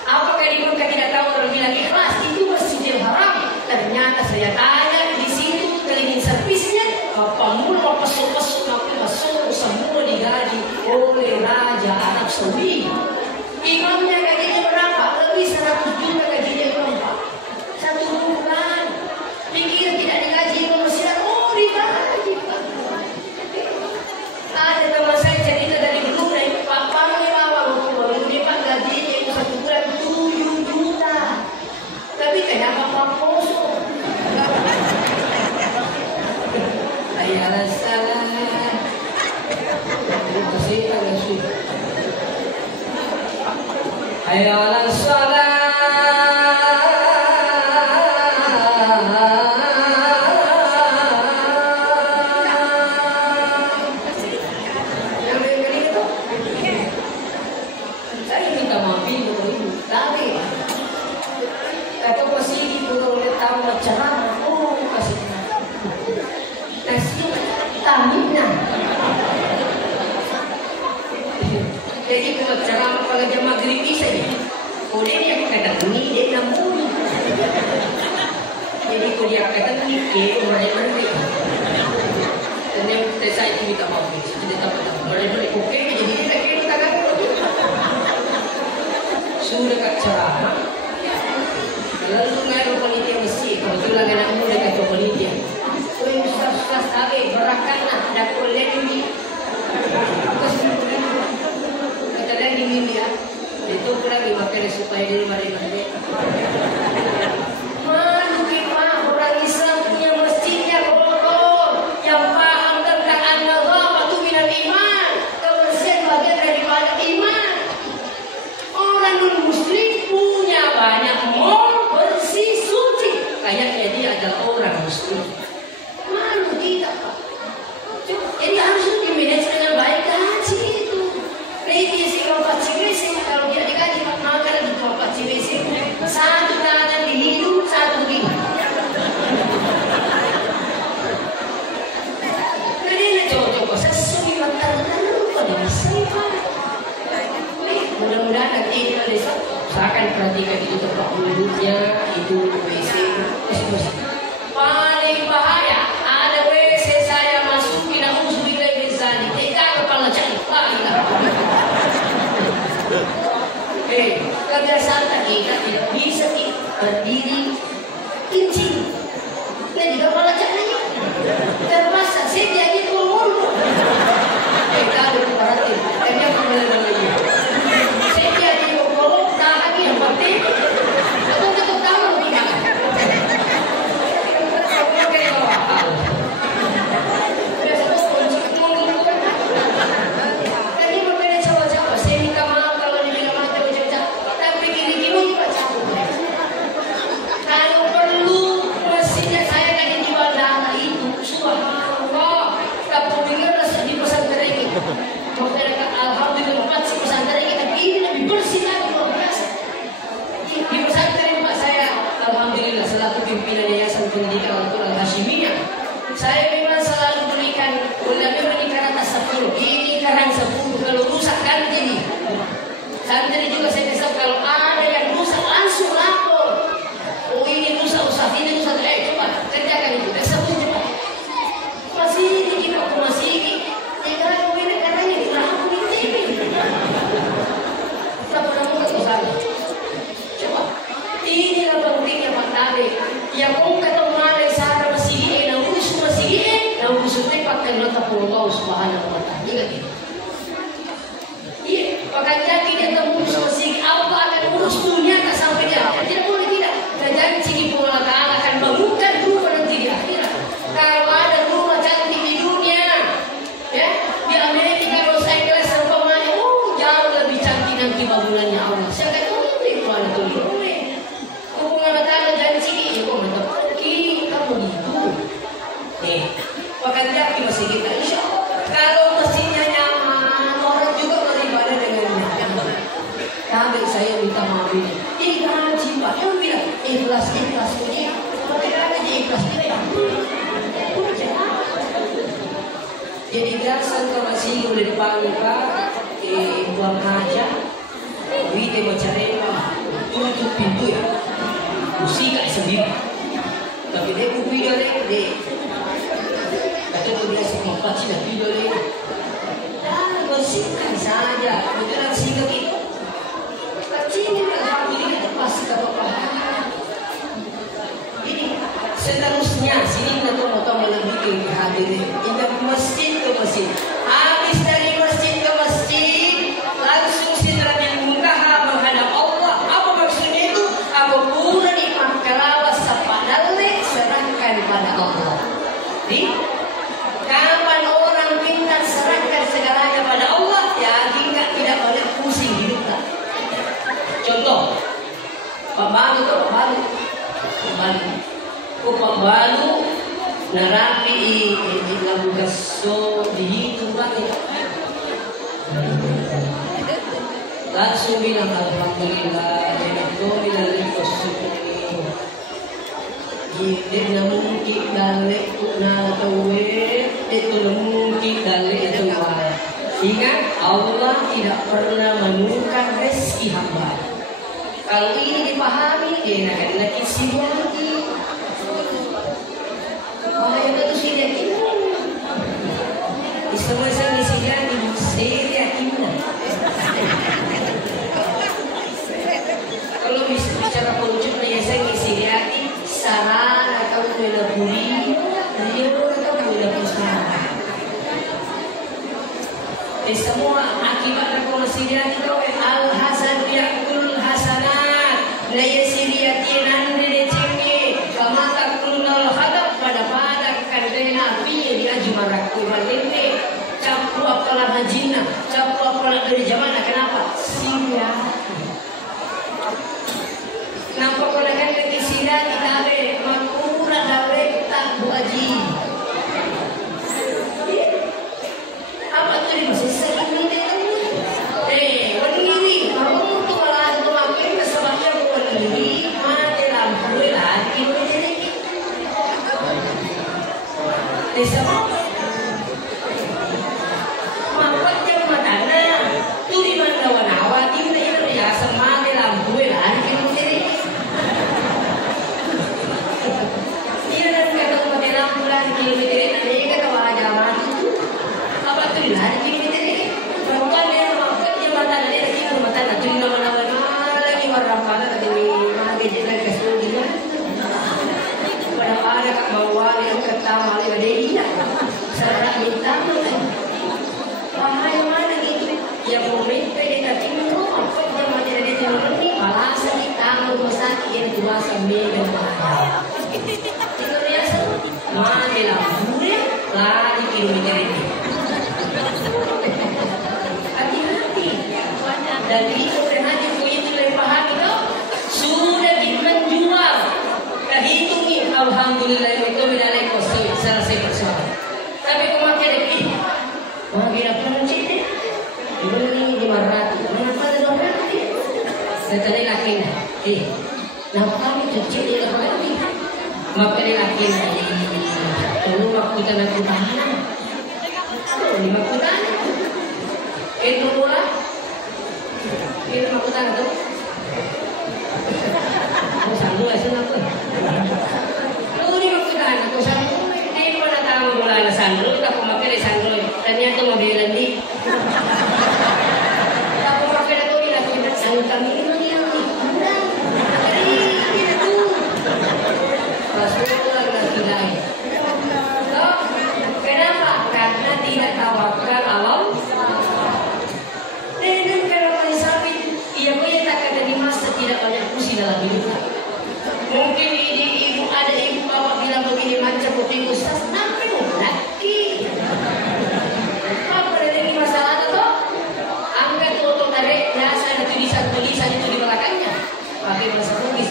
Apakah di Mekah tidak tahu orang bilang ikhlas? Itu Masjidil Haram. Ternyata saya tanya di situ cleaning servisnya, apa mula pesuk-pesuk masuk semua digaji oleh Raja Arab Saudi. Imamnya gajinya berapa? Lebih 100 juta gajinya imam Pak. 1 bulan. Pikir tidak digaji imam Mesir? Oh digaji Pak. Ada teman saya cerita dari Brunei, Pak Pangli awal baru dia Pak gajinya itu 1 bulan 7 juta. Tapi kenapa Pak kosong? Ayalah salah. Ayalah salah. Yang dengar itu, saya minta maaf itu, tapi kata masih itu oleh tahu ceramah, kasih nasi tamina. Jadi kalau ceramah pada jam maghrib bisa ya. Kemudian dia kata ini dia namun. Jadi kalau dia kata ini ke orang ini. Dan yang saya itu minta maaf. Jadi tak pernah. Orang ini oke. Jadi kita kira tak sudah kat ceramah. Lalu ngaruh panitia masjid. Kebetulan anak muda kata panitia. Oi ustaz tabe berakatlah dak boleh ini. Kata dia gini ya. Itu lagi makan supaya dia mari mandi. Malu kita orang Islam punya masjidnya kotor. Yang paham tentang an-nazafah itu minal iman. Kebersihan bagian daripada iman. Orang non-muslim punya banyak mall bersih suci. Kayaknya dia adalah orang muslim. Malu kita Pak. Jadi harus dimanage dengan baik haji itu. Jadi kalau haji kalau ini desa, usahakan perhatikan itu tempat duduknya, itu WC, bersih. Paling bahaya ada WC saya masukin aku sudah bezani, tegak kepala cari, kebiasaan kita tidak bisa berdiri kincing, dan juga kepala cari terpaksa saya jadi turun. Kalau berarti, dia kembali lagi. Saya jadi turun, tahan yang penting, betul tahu tidak. Tadi berbeda siapa-siapa, saya minta maaf kalau dia minta maaf jauh-jauh, tapi gini juga capek. Kalau perlu mesinnya saya lagi di bandara itu, subhanallah, tak pikir di pesantren ini. Alhamdulillah masih pesantren kita ini lebih bersih lagi luar biasa. Di pesantren Pak saya, alhamdulillah selaku pimpinan Yayasan Pendidikan Al-Quran Hashimiyah, saya memang selalu berikan atas 10. Ini karang 10 kalau rusak ganti nih. Santri juga saya kasih kalau ada yang rusak langsung lapor. Oh ini rusak Ustaz, ini rusak. Coba kerjakan itu. Sebut cepat. Masih ini kita masih ini. Jangan ini karena ini aku ini. Tak pernah buat Ustaz. Coba. Inilah pentingnya Pak Nabi. Yang kau ketemu ada cara masih ini, yang usul tepat kan Allah Subhanahu wa taala. Ingat ini. Iya, makanya kita temu masih apa akan urus dunia tak sampai dia. Tidak boleh tidak. Janji di Allah Taala akan bangunkan rumah nanti di akhirat. Kalau ada rumah cantik di dunia, ya di Amerika Los Angeles umpamanya, jauh lebih cantik nanti bangunannya Allah. Saya kata itu mana tuh rumah. Hubungan Taala janji ini kok mantap. Kini kamu gitu. Makanya masih kita insya Allah. Kalau mesinnya nyaman, orang juga beribadah dengan nyaman. Tapi saya minta maaf ini. Ini gaji Pak, yang bilang ikhlas ini. Bagaimana dia ikhlas ini? Jadi dasar kalau masih boleh dipanggil Pak, buang aja. Wite macarema, tutup pintu ya. Musik sendiri. Tapi dia kuping dia. Kalau dia sempat sudah tidur lagi, bersihkan saja. Betul sehingga kita kecil alhamdulillah pasti tak apa. Ini seterusnya sini kita potong lebih hadirin. Ingat masjid ke masjid. Habis dari masjid ke masjid, langsung Sidratul Muntaha menghadap Allah. Apa maksudnya itu? Apapun nikmat kalawas sepadale serahkan pada Allah. Kapan orang pintar serahkan segalanya pada Allah, ya tidak banyak pusing hidupnya. Contoh, pembalu, narapi di lagu gaso dihitung lagi. Langsung bilang alhamdulillah, alhamdulillah bersyukur. Dia mungkin dalek na tawe itu mungkin dalek itu wala. Ingat Allah tidak pernah menurunkan rezeki hamba. Kalau ini dipahami, dia akan lagi siwati. Bahaya itu sidia kita. Semua sidia kita. Kalau bicara peruncutnya ya saya sidia sarana kau melaburi dia kau melabuskan. Semua akibat kau sidia itu al-hasan ya'kul hasanat la yasiriyatin ande cenge kama takunul hadab pada kandena pi di ajmarak ku balinde cap yang kuasa mega mahal. Itu biasa. Mati lah, murah lagi kilometer ini. Hati-hati. Dan itu berhati begitu lempahan itu sudah menjual. Kehitungi alhamdulillah itu bidalai kosong selesai persoalan. Tapi kemakai lagi, makin apa nanti deh? Ini 500, kenapa ada 200? Saya tanya laki, kenapa kami cuci di lepas ini? Makan laki, tunggu waktu tanah kutahan. Ini waktu tanah. Itu murah. Ini waktu tanah tu. Aku sanggup aja nak. Tunggu ni waktu tanah. Aku sanggup. Ini mana tahu mula sanggup. Aku makan di sanggup. Ternyata mobil ni. Aku makan aku ni lagi sanggup kami ni. Kenapa? Karena tidak tawakal Allah. Dan kalau tadi sahabat, ia punya tak ada di masa tidak banyak pusing dalam hidupnya. Mungkin ibu ada ibu bapak bilang begini macam kopi ustaz, sampai laki. Apa ada lagi masalah tu? Angkat foto tarik, biasa ada tulisan itu di belakangnya. Pakai bahasa tulis.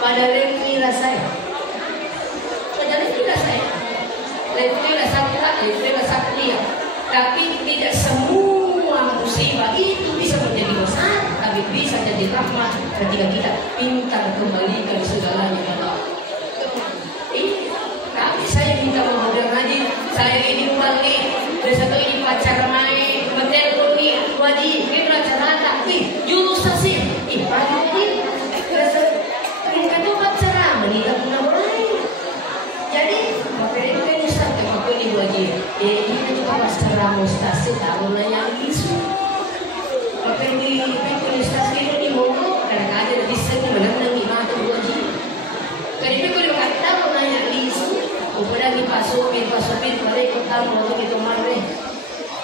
Pada lemira saya. Tapi tidak semua musibah itu bisa menjadi besar, tapi bisa jadi rahmat ketika kita pintar kembalikan segalanya kepada Allah. Ini kami saya minta memohon hadir, saya ini balik, besok ini pacar main, betul ni, wajib kita cerita, jurus tasir, pagi besok kita tu pacaran, menikah pun boleh. Jadi makanya kan ustaz apa ni wajib, ini pacaran ustaz tahu yang isu. Makanya di ustaz ini mogok kadang-kadang di sini menang mata wajib. Kadang kalau kata tahu yang isu, kemudian dipasukin balik kota mau itu mana?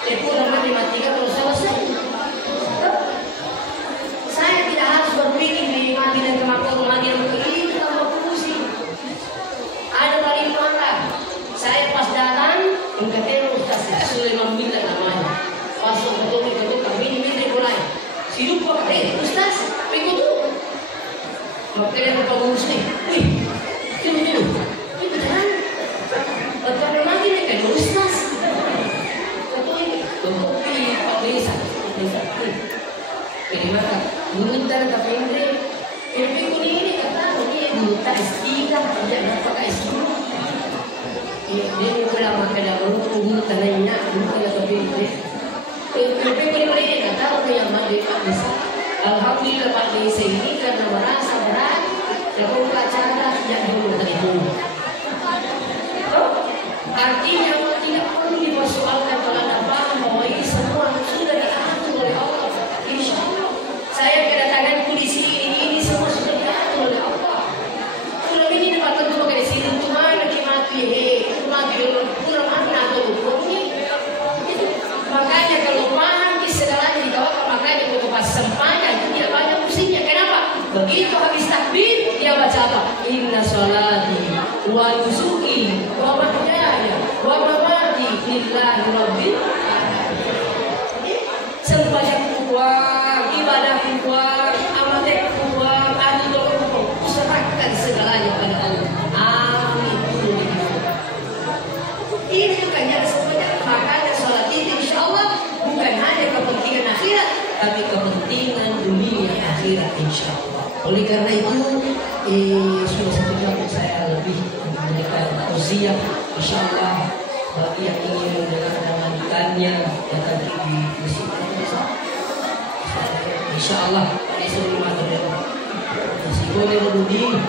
Itu nama dimatikan kalau selesai. Saya tidak harus berpikir di mati dan kemati ini tambah pusing. Ada paling marah. Saya pas datang, mengatakan Ustaz Sulaiman Bila namanya. Pas ketuk kami ini mulai. Si lupa, Ustaz, ikut tu. Makanya lupa ngurus ni. Tidur. Itu jangan. Betul lagi ni kan Ustaz. Ketuk ini, Pak Desa. Jadi maka, mengentar kata Indri. Tapi ini kata, ini buta S3, tidak pakai S2. Dia mula makan dahulu, tunggu tanahnya, tunggu tanah kopi itu. Tapi boleh kata orang yang mandi Pak Desa. Alhamdulillah Pak Desa ini karena merasa berat, dia pun cara yang dulu tadi dulu. Artinya tidak perlu dipersoalkan kalau ada paham bahwa ini semua sudah diatur oleh Allah. Insya Allah. Saya kedatanganku di sini ini semua sudah diatur oleh Allah. Kalau ini dapat tentu pakai di sini, cuma mati. Kurang makna atau hukumnya itu. Makanya kalau paham di segalanya ditawarkan, makanya kalau pas sempanya itu tidak banyak musiknya. Kenapa? Begitu habis takbir dia baca apa? Inna sholati wa nusuki wa mahyaya wa mamati lillahi rabbil alamin. Sembahyang kuat, ibadah kuat, amal kuat, adu serahkan segalanya pada Allah. Ini bukan yang semuanya. Makanya sholat itu insya Allah bukan hanya kepentingan akhirat, tapi kepentingan dunia akhirat insya Allah. Oleh karena itu sudah satu jam saya lebih memberikan tausiah insya Allah bagi yang ingin mendengarkannya datang di masjid insya Allah pada seluruh material masih boleh berdiri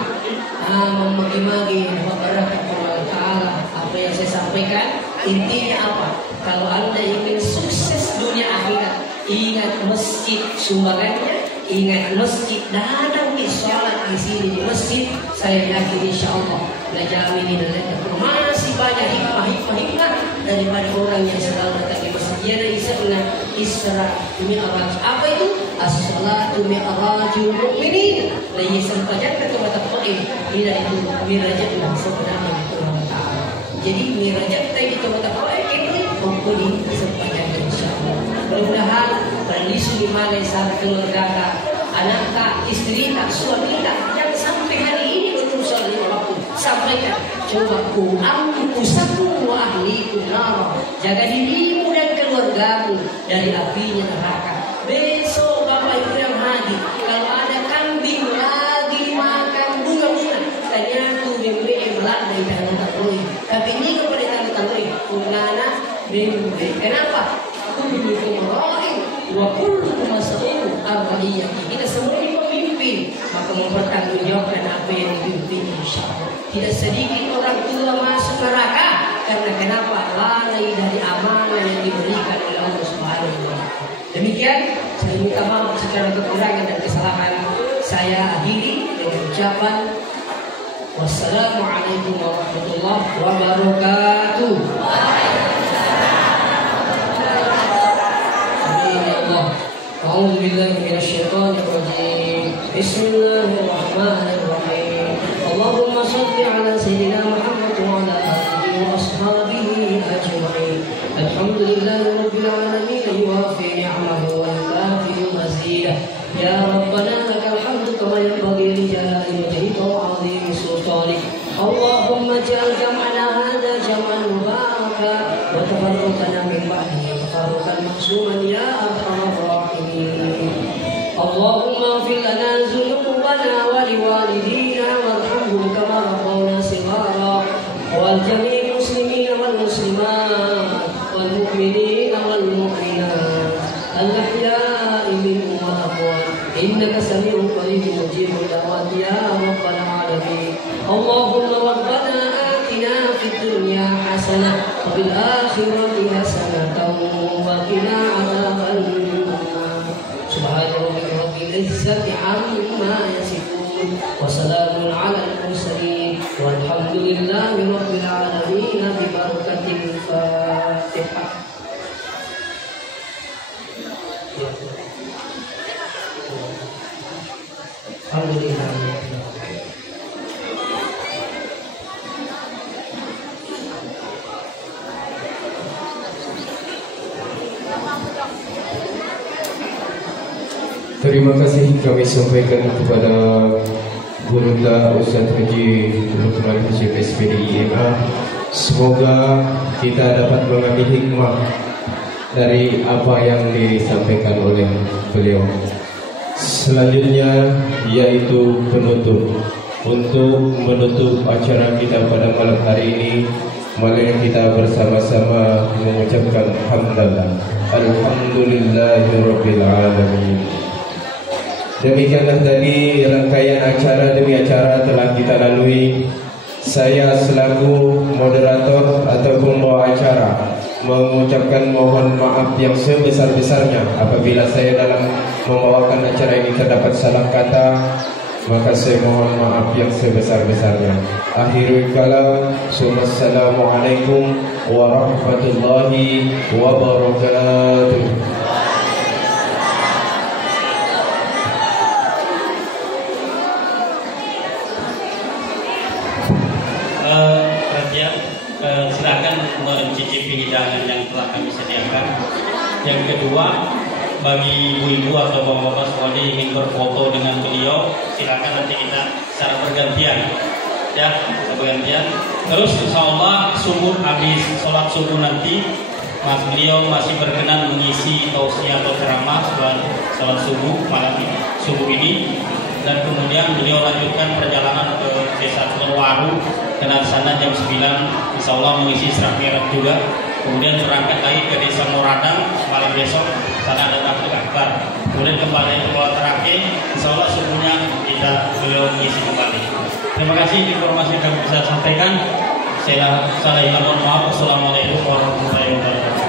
memagi-magi memberkat Allah Ta'ala. Apa yang saya sampaikan intinya apa? Kalau Anda ingin sukses dunia akhirat, ingat masjid sumbangannya, ingat masjid, datang di sholat di sini di masjid. Saya yakin insya Allah najamin dan masih banyak hikmah daripada orang yang selalu datang di masjid. Dia ada Isra Mi'raj. Apa itu? as-salatu mi'rajul mu'minin. Lain sampajan ke tempat tafaim ila itu mirajat lah sebenarnya itu Allah Taala. Jadi mirajat tadi tempat tafaim itu mengkuli sampajan insyaallah. Mudah-mudahan kondisi di mana keluarga anak tak, istri tak, suami tak yang sampai hari ini belum sholat waktu sampaikan coba ku ampusakum wa ahlikum nar, jaga dirimu dan keluargamu dari apinya neraka. Besok bapak ibu yang haji kalau ada kambing lagi makan bunga-bunga ternyata bimbe belak dari tanah tanoi, tapi ini kepada tanah tanoi kunana bimbe. Kenapa? Aku bimbe rohing wa kullukum mas'ul arba'iyah. Kita semua ini pemimpin, maka mempertanggungjawabkan apa yang dipimpin insyaallah. Tidak sedikit orang tua masuk neraka karena kenapa? Lalai dari amanah yang diberikan oleh Allah Subhanahu wa taala. Demikian, saya minta maaf secara kekurangan dan kesalahan. Saya akhiri dengan ucapan wassalamualaikum warahmatullahi wabarakatuh. أعوذ بالله من الشيطان الرجيم بسم الله الرحمن الرحيم اللهم صل على سيدنا محمد وعلى آله وأصحابه أجمعين الحمد لله رب العالمين يوافي نعمه ويكافئ مزيده يا ربنا لك الحمد كما ينبغي لجلال وجهك وعظيم سلطانك اللهم اجعل جمعنا هذا جمعا مباركا وتفرقنا من بعده تفرقا معصوما يا أرحم الراحمين اللهم اغفر لنا ذنوبنا ولوالدينا وارحمهم كما ربونا صغارا والجميع المسلمين والمسلمات والمؤمنين والمؤمنات الأحياء منهم والأموات إنك سميع قريب مجيب الدعوات يا رب العالمين اللهم ربنا آتنا في الدنيا حسنة وفي الآخرة حسنة وقنا عذاب النار سبحان ربك رب العزة عما يصفون وسلام على المرسلين والحمد لله رب العالمين ببركة الفاتحة. الحمد لله. Terima kasih kami sampaikan kepada Bunda Ustaz Haji Lukman Hashim SPD IMA. Semoga kita dapat mengambil hikmah dari apa yang disampaikan oleh beliau. Selanjutnya yaitu penutup. Untuk menutup acara kita pada malam hari ini, mari kita bersama-sama mengucapkan hamdalah. Alhamdulillahirabbil alamin. Demikianlah tadi rangkaian acara demi acara telah kita lalui. Saya selaku moderator ataupun bawa acara mengucapkan mohon maaf yang sebesar-besarnya apabila saya dalam membawakan acara ini terdapat salah kata, maka saya mohon maaf yang sebesar-besarnya. Akhirul kalam, Assalamualaikum warahmatullahi wabarakatuh. Silakan mencicipi hidangan yang telah kami sediakan. Yang kedua, bagi ibu-ibu atau bapak-bapak semuanya ingin berfoto dengan beliau, silakan nanti kita secara bergantian, ya, bergantian. Terus insya Allah habis sholat subuh nanti, Mas beliau masih berkenan mengisi tausiah atau ceramah sholat subuh malam ini, subuh ini, dan kemudian beliau lanjutkan perjalanan ke desa Telurwaru. Karena sana jam 9 insya Allah mengisi Isra Mi'raj juga. Kemudian berangkat lagi ke desa Moradang malam besok, sana ada takbir akbar. Kemudian kembali ke Pulau Terake, insya Allah subuhnya kita beliau mengisi kembali. Terima kasih informasi yang kami bisa sampaikan. Saya mohon maaf. Assalamualaikum warahmatullahi wabarakatuh.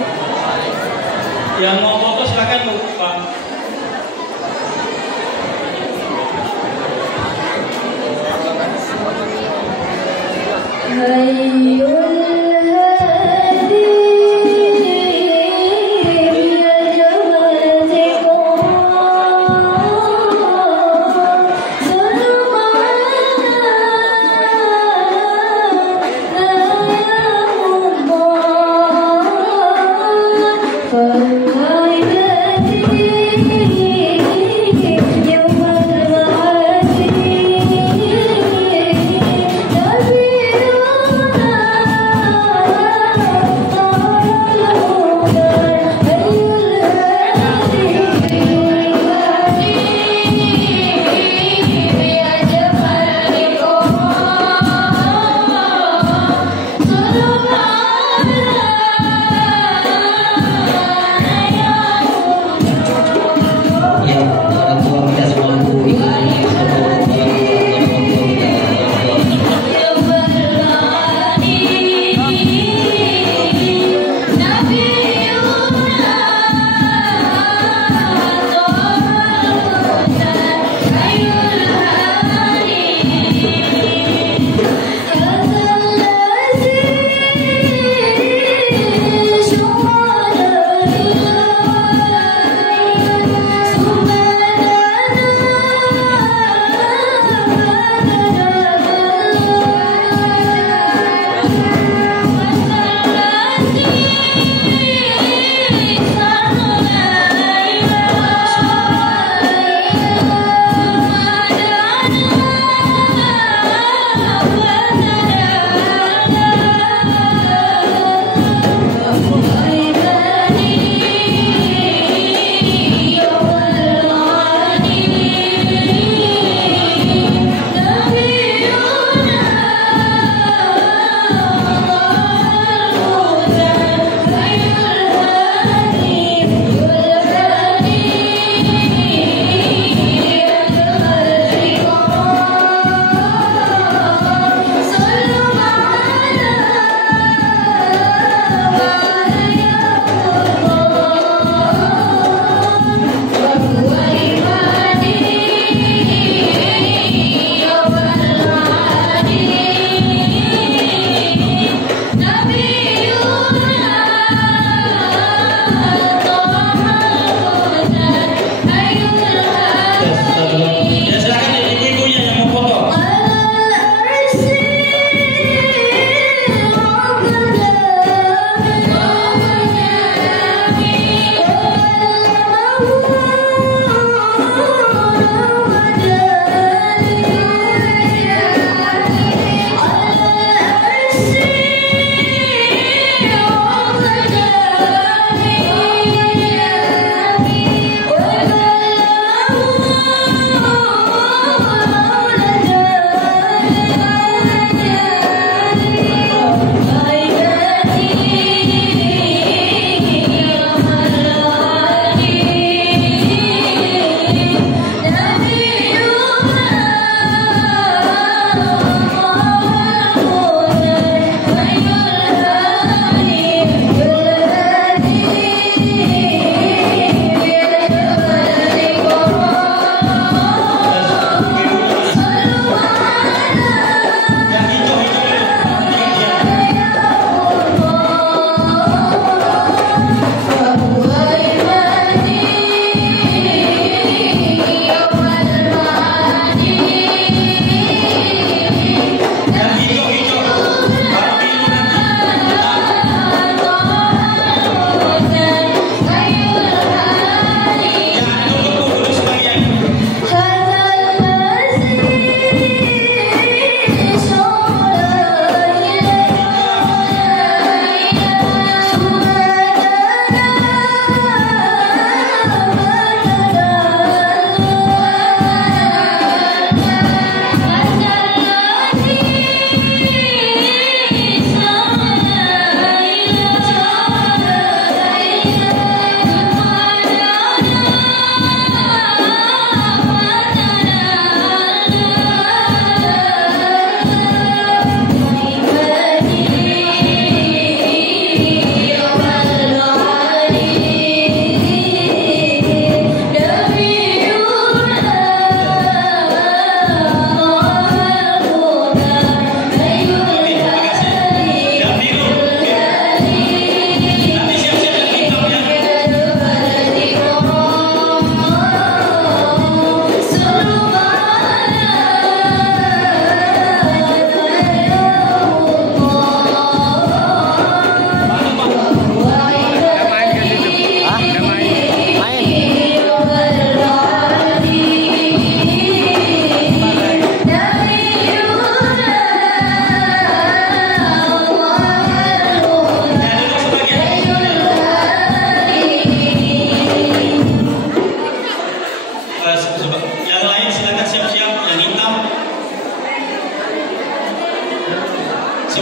Yang mau foto silakan Pak.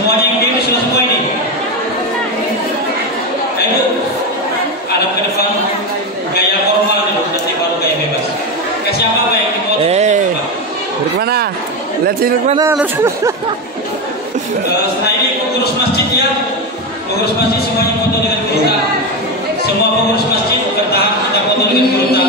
Semuanya yang diri sudah semua ini. Ayo, adab ke depan. Gaya formal dulu, nanti baru gaya bebas. Kasih apa yang dibuat? Dari mana? Lihat sini mana? Setelah ini pengurus masjid ya, pengurus masjid semuanya foto dengan Gurita. Semua pengurus masjid bertahan kita foto dengan Gurita.